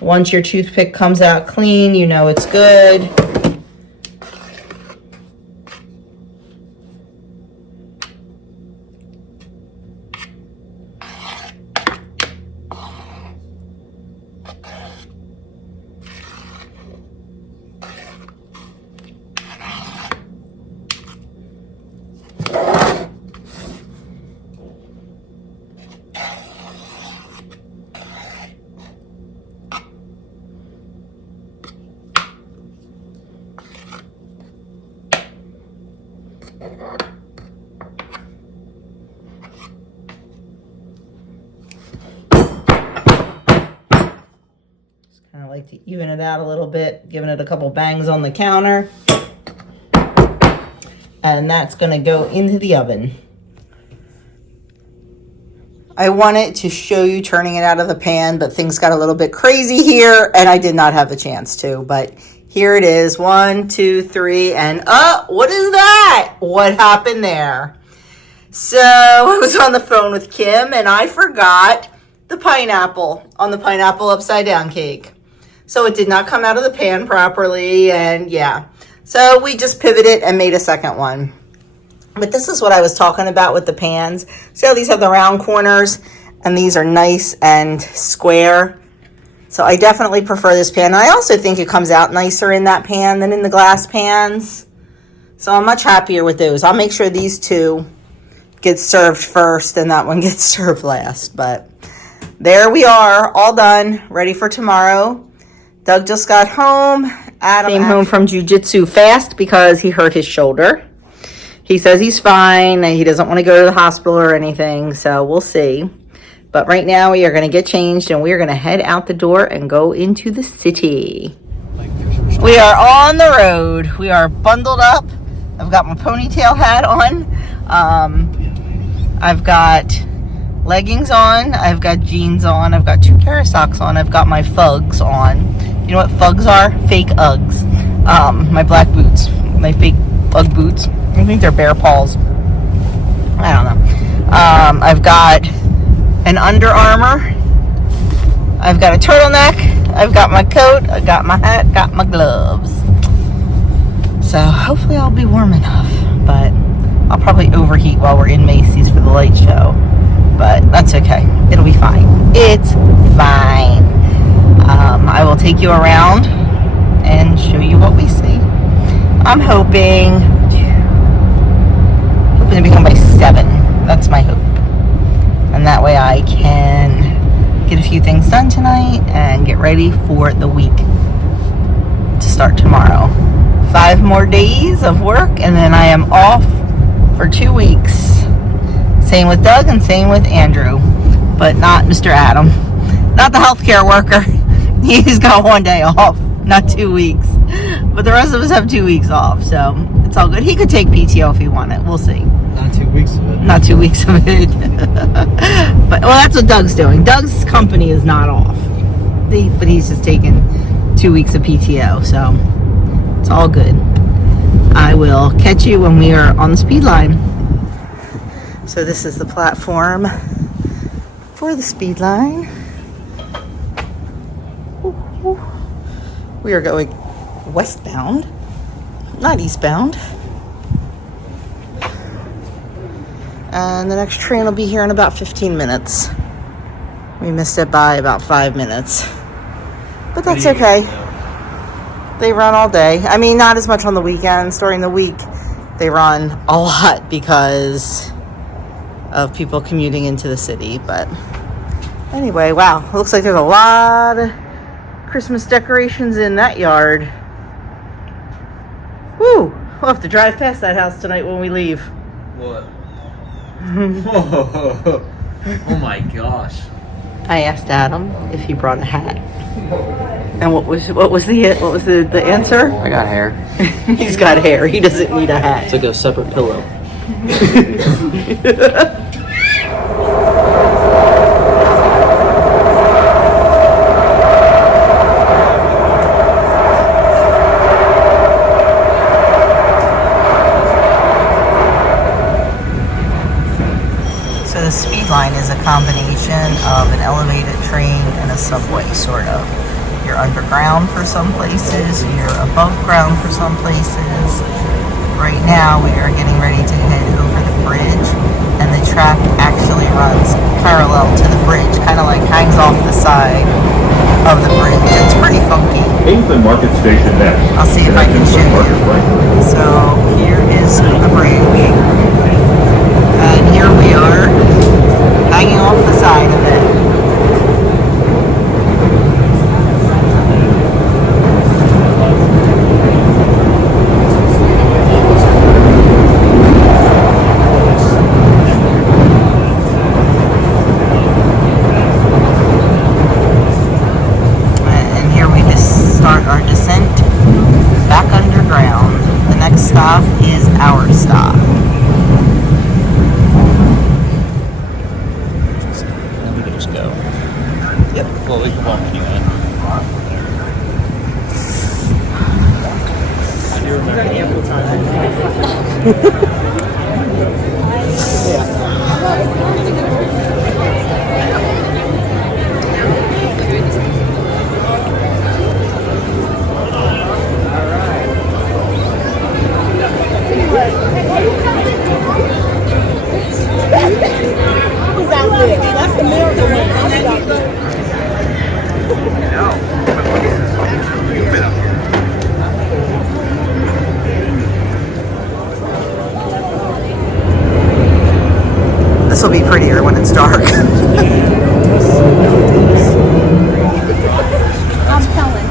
Once your toothpick comes out clean, you know it's good. Kind of like to even it out a little bit, giving it a couple bangs on the counter. And that's gonna go into the oven. I wanted to show you turning it out of the pan, but things got a little bit crazy here and I did not have a chance to, but here it is. 1, 2, 3, and what is that? What happened there? So I was on the phone with Kim and I forgot the pineapple on the pineapple upside down cake. So it did not come out of the pan properly, and yeah. So we just pivoted and made a second one. But this is what I was talking about with the pans. See how these have the round corners and these are nice and square. So I definitely prefer this pan. I also think it comes out nicer in that pan than in the glass pans. So I'm much happier with those. I'll make sure these two get served first and that one gets served last. But there we are, all done, ready for tomorrow. Doug just got home. Adam came home from jiu-jitsu fast because he hurt his shoulder. He says he's fine. He doesn't want to go to the hospital or anything, so we'll see. But right now we are going to get changed and we are going to head out the door and go into the city. We are on the road. We are bundled up. I've got my ponytail hat on. I've got leggings on. I've got jeans on. I've got 2 pair of socks on. I've got my Fugs on. You know what Fugs are? Fake Uggs. My black boots. My fake Ugg boots. I think they're bear paws. I don't know. I've got an Under Armour. I've got a turtleneck. I've got my coat. I got my hat. Got my gloves. So hopefully I'll be warm enough. But I'll probably overheat while we're in Macy's for the light show. But that's okay. It'll be fine. It's fine. I will take you around and show you what we see. I'm hoping to be home by 7. That's my hope. And that way I can get a few things done tonight and get ready for the week to start tomorrow. 5 more days of work and then I am off for 2 weeks. Same with Doug and same with Andrew, but not Mr. Adam. Not the healthcare worker. He's got 1 day off, not 2 weeks. But the rest of us have 2 weeks off, so it's all good. He could take PTO if he wanted. We'll see. Not 2 weeks of it. Not 2 weeks of it. But well, that's what Doug's doing. Doug's company is not off. But he's just taking 2 weeks of PTO, so it's all good. I will catch you when we are on the speed line. So this is the platform for the speed line. We are going westbound, not eastbound. And the next train will be here in about 15 minutes. We missed it by about 5 minutes. But that's okay. They run all day. I mean, not as much on the weekends. During the week, they run a lot because of people commuting into the city. But anyway, wow. It looks like there's a lot of Christmas decorations in that yard. Woo! We'll have to drive past that house tonight when we leave. What? Oh my gosh. I asked Adam if he brought a hat. And what was the answer? I got hair. He's got hair. He doesn't need a hat. It's like a separate pillow. So the speed line is a combination of an elevated train and a subway, sort of. You're underground for some places, you're above ground for some places. Right now we are getting ready to head over the bridge, and the track actually runs parallel to the bridge, kind of like hangs off the side of the bridge. It's pretty funky. England Market Station next. I'll see if I can show you. So here is the bridge, and here we are hanging off the side of it. And here we just start our descent back underground. The next stop is our stop. We can just go. Yep. Well, we can walk anyway. I do remember. This will be prettier when it's dark. I'm telling.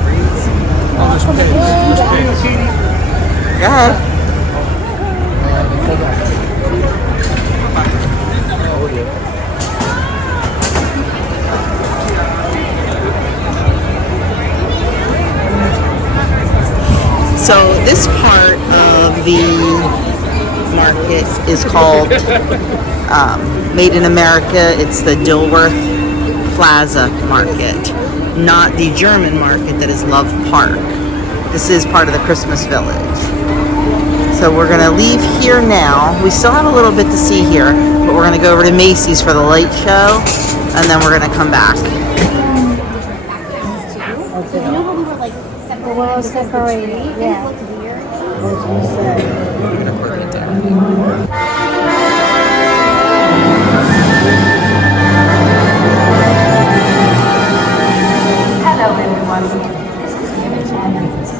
Go ahead. So this part of the market is called Made in America. It's the Dilworth Plaza Market, not the German market that is Love Park. This is part of the Christmas Village. So we're gonna leave here now. We still have a little bit to see here, but we're gonna go over to Macy's for the light show, and then we're gonna come back. So you know how we were like separated? We're all separated. Yeah. Hello everyone, this is Errands.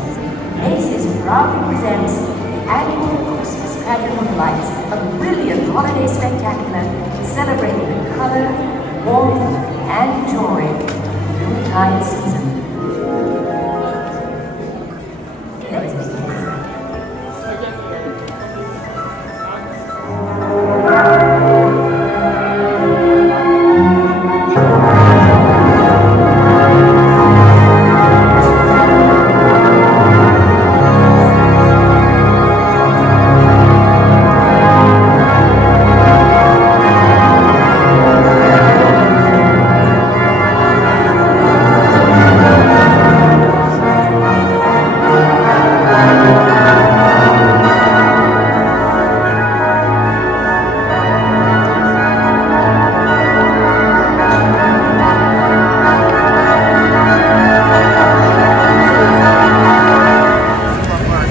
Macy's proudly presents the annual Christmas Pageant of Lights, a brilliant holiday spectacular celebrating color, warmth, and joy through the Yuletide season. Let's begin.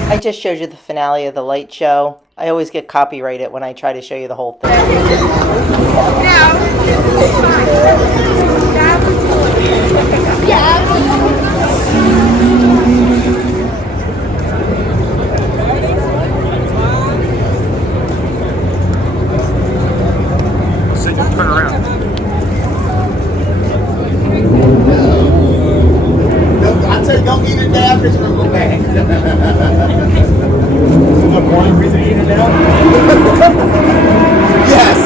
I just showed you the finale of the light show. I always get copyrighted when I try to show you the whole thing. So you turn around. I tell you, don't eat it now, it's gonna go back. One reason you eat it now? Yes.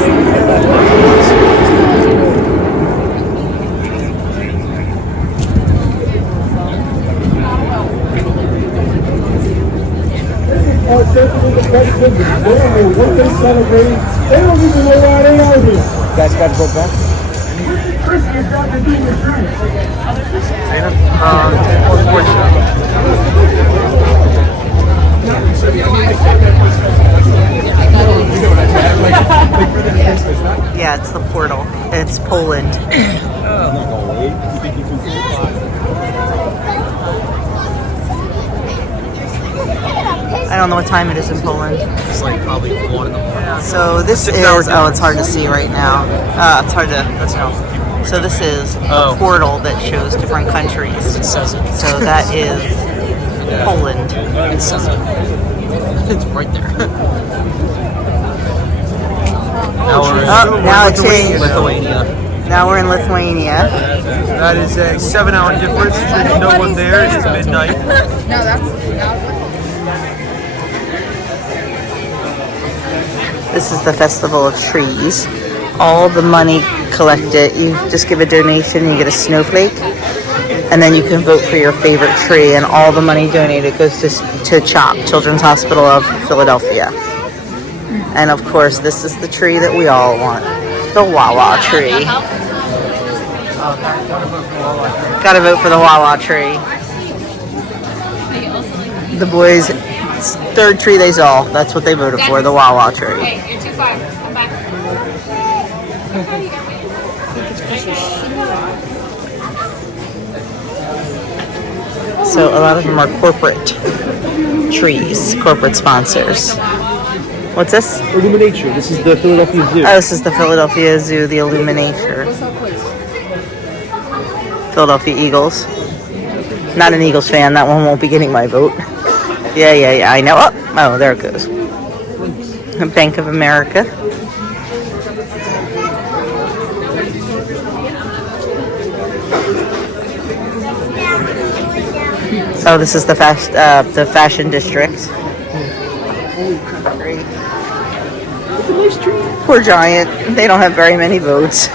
don't even know why they are here. Guys got to go back. Yeah, it's the portal. It's Poland. I don't know what time it is in Poland. It's like probably 1 in the morning. So this is, oh, it's hard to see right now. It's hard to, so this is a portal that shows different countries. It says it. So that is Poland. It says it. It's right there. Now it changed. Lithuania. Now we're in Lithuania. That is a 7-hour difference. There's no one there. It's midnight. This is the Festival of Trees. All the money collected, you just give a donation, you get a snowflake, and then you can vote for your favorite tree, and all the money donated goes to CHOP, Children's Hospital of Philadelphia. And of course, this is the tree that we all want, the Wawa tree. Gotta vote for the Wawa tree. The boys, third tree they saw, that's what they voted for, the Wawa tree. Hey, you're too far. Come back. So a lot of them are corporate trees, corporate sponsors. What's this? Illuminature. This is the Philadelphia Zoo. Oh, this is the Philadelphia Zoo, the Illuminature. Philadelphia Eagles. Not an Eagles fan, that one won't be getting my vote. Yeah, I know. Oh, there it goes. Bank of America. Oh, this is the fashion district. It's a nice tree. Poor Giant. They don't have very many votes.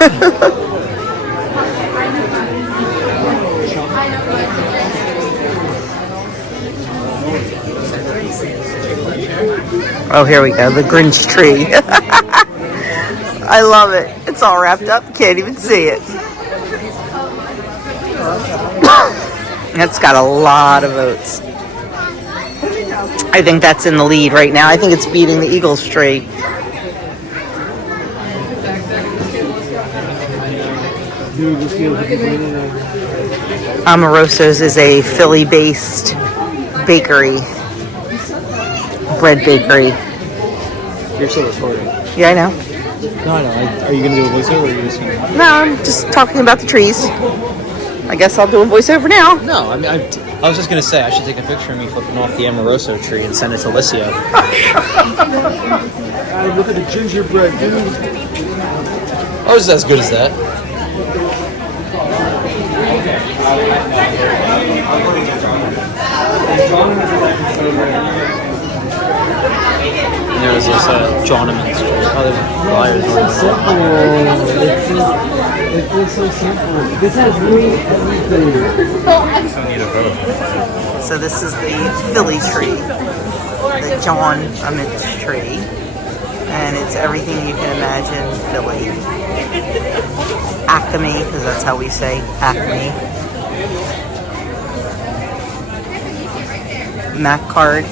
Oh, here we go. The Grinch tree. I love it. It's all wrapped up. Can't even see it. That's got a lot of votes. I think that's in the lead right now. I think it's beating the Eagles tree. Amoroso's is a Philly-based bakery. Bread bakery. You're still recording. Yeah, I know. No. Are you going to do a voiceover or are you just going to... No, I'm just talking about the trees. I guess I'll do a voiceover now. No, I was just going to say I should take a picture of me flipping off the Amoroso tree and send it to Licio. Look at the gingerbread, dude. Ours is as good as that. And there was this Johnneman's tree. Oh, there's flyers. It feels so simple. This has really everything. So this is the Philly tree, the John Amish tree, and it's everything you can imagine Philly. Acme, because that's how we say Acme. Mac card.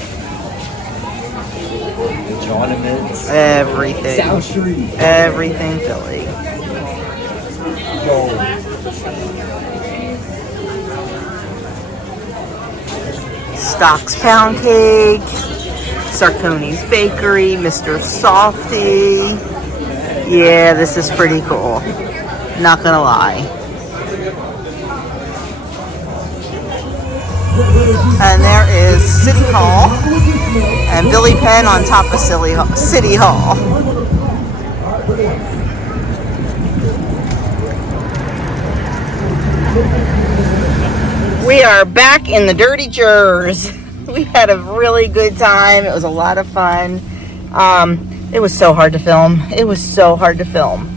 John Amish. Everything. South Street. Everything Philly. Stock's Pound Cake, Sarconi's Bakery, Mr. Softy. Yeah, this is pretty cool. Not gonna lie. And there is City Hall and Billy Penn on top of City Hall. We are back in the Dirty Jers. We had a really good time. It was a lot of fun. It was so hard to film. It was so hard to film.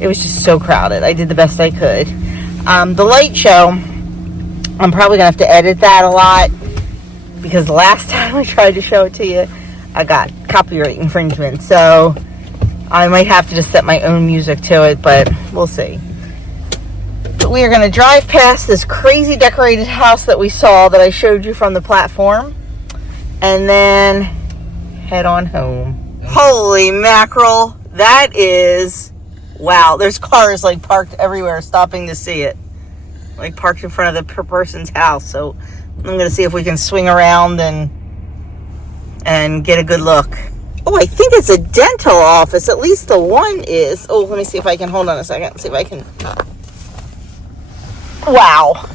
It was just so crowded. I did the best I could. The light show, I'm probably gonna have to edit that a lot because the last time I tried to show it to you, I got copyright infringement. So I might have to just set my own music to it, but we'll see. But we are going to drive past this crazy decorated house that we saw that I showed you from the platform, and then head on home. Holy mackerel. That is, wow. There's cars like parked everywhere stopping to see it. Like parked in front of the person's house. So I'm going to see if we can swing around and get a good look. Oh, I think it's a dental office. At least the one is. Oh, let me see if I can, hold on a second. See if I can. Wow.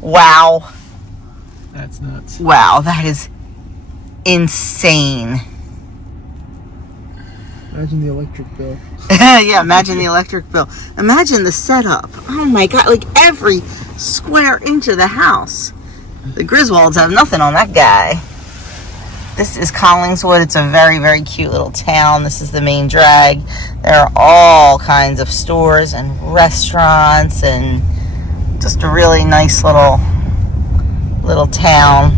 Wow. That's nuts. Wow, that is insane. Imagine the electric bill. Yeah, imagine the electric bill. Imagine the setup. Oh my God, like every square inch of the house. The Griswolds have nothing on that guy. This is Collingswood. It's a very, very cute little town. This is the main drag. There are all kinds of stores and restaurants and just a really nice little town.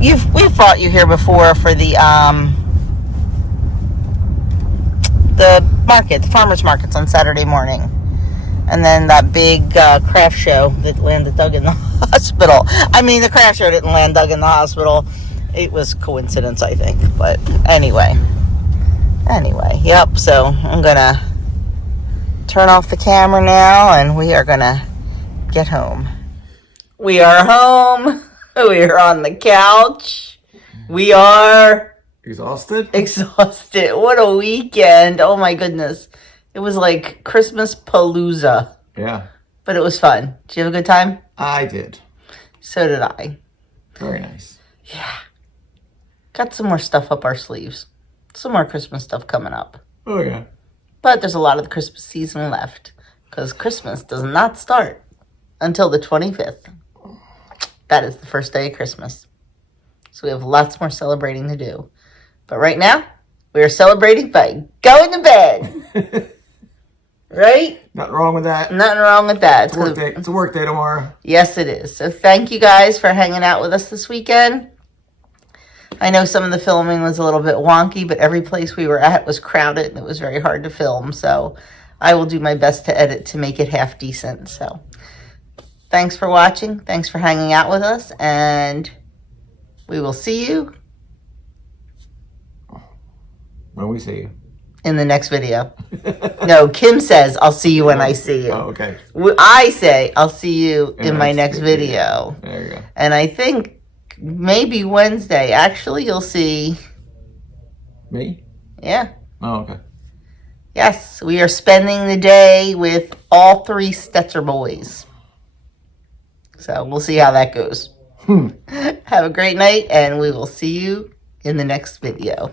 We've brought you here before for the market, the farmers markets on Saturday morning, and then that big craft show that landed Doug in the hospital. I mean, the craft show didn't land Doug in the hospital. It was coincidence, I think. But anyway, yep. So I'm gonna turn off the camera now, and we are gonna get home. We are home. We are on the couch. We are Exhausted? exhausted. What a weekend. Oh my goodness. It was like Christmas palooza, Yeah, but it was fun. Did you have a good time? I did. So did I. Very nice. Yeah. Got some more stuff up our sleeves. Some more Christmas stuff coming up. Oh, yeah. But there's a lot of the Christmas season left because Christmas does not start until the 25th. That is the first day of Christmas. So we have lots more celebrating to do. But right now, we are celebrating by going to bed. Right? Nothing wrong with that. Nothing wrong with that. It's a work day. It's a work day tomorrow. Yes, it is. So thank you guys for hanging out with us this weekend. I know some of the filming was a little bit wonky, but every place we were at was crowded and it was very hard to film. So I will do my best to edit to make it half decent. So thanks for watching. Thanks for hanging out with us. And we will see you When we see you. in the next video. No, Kim says, I'll see you when I see you. Oh, okay. I say, I'll see you in my next video. There you go. And I think maybe Wednesday, actually, you'll see. Me? Yeah. Oh, okay. Yes, we are spending the day with all three Stetzer boys. So we'll see how that goes. Have a great night, and we will see you in the next video.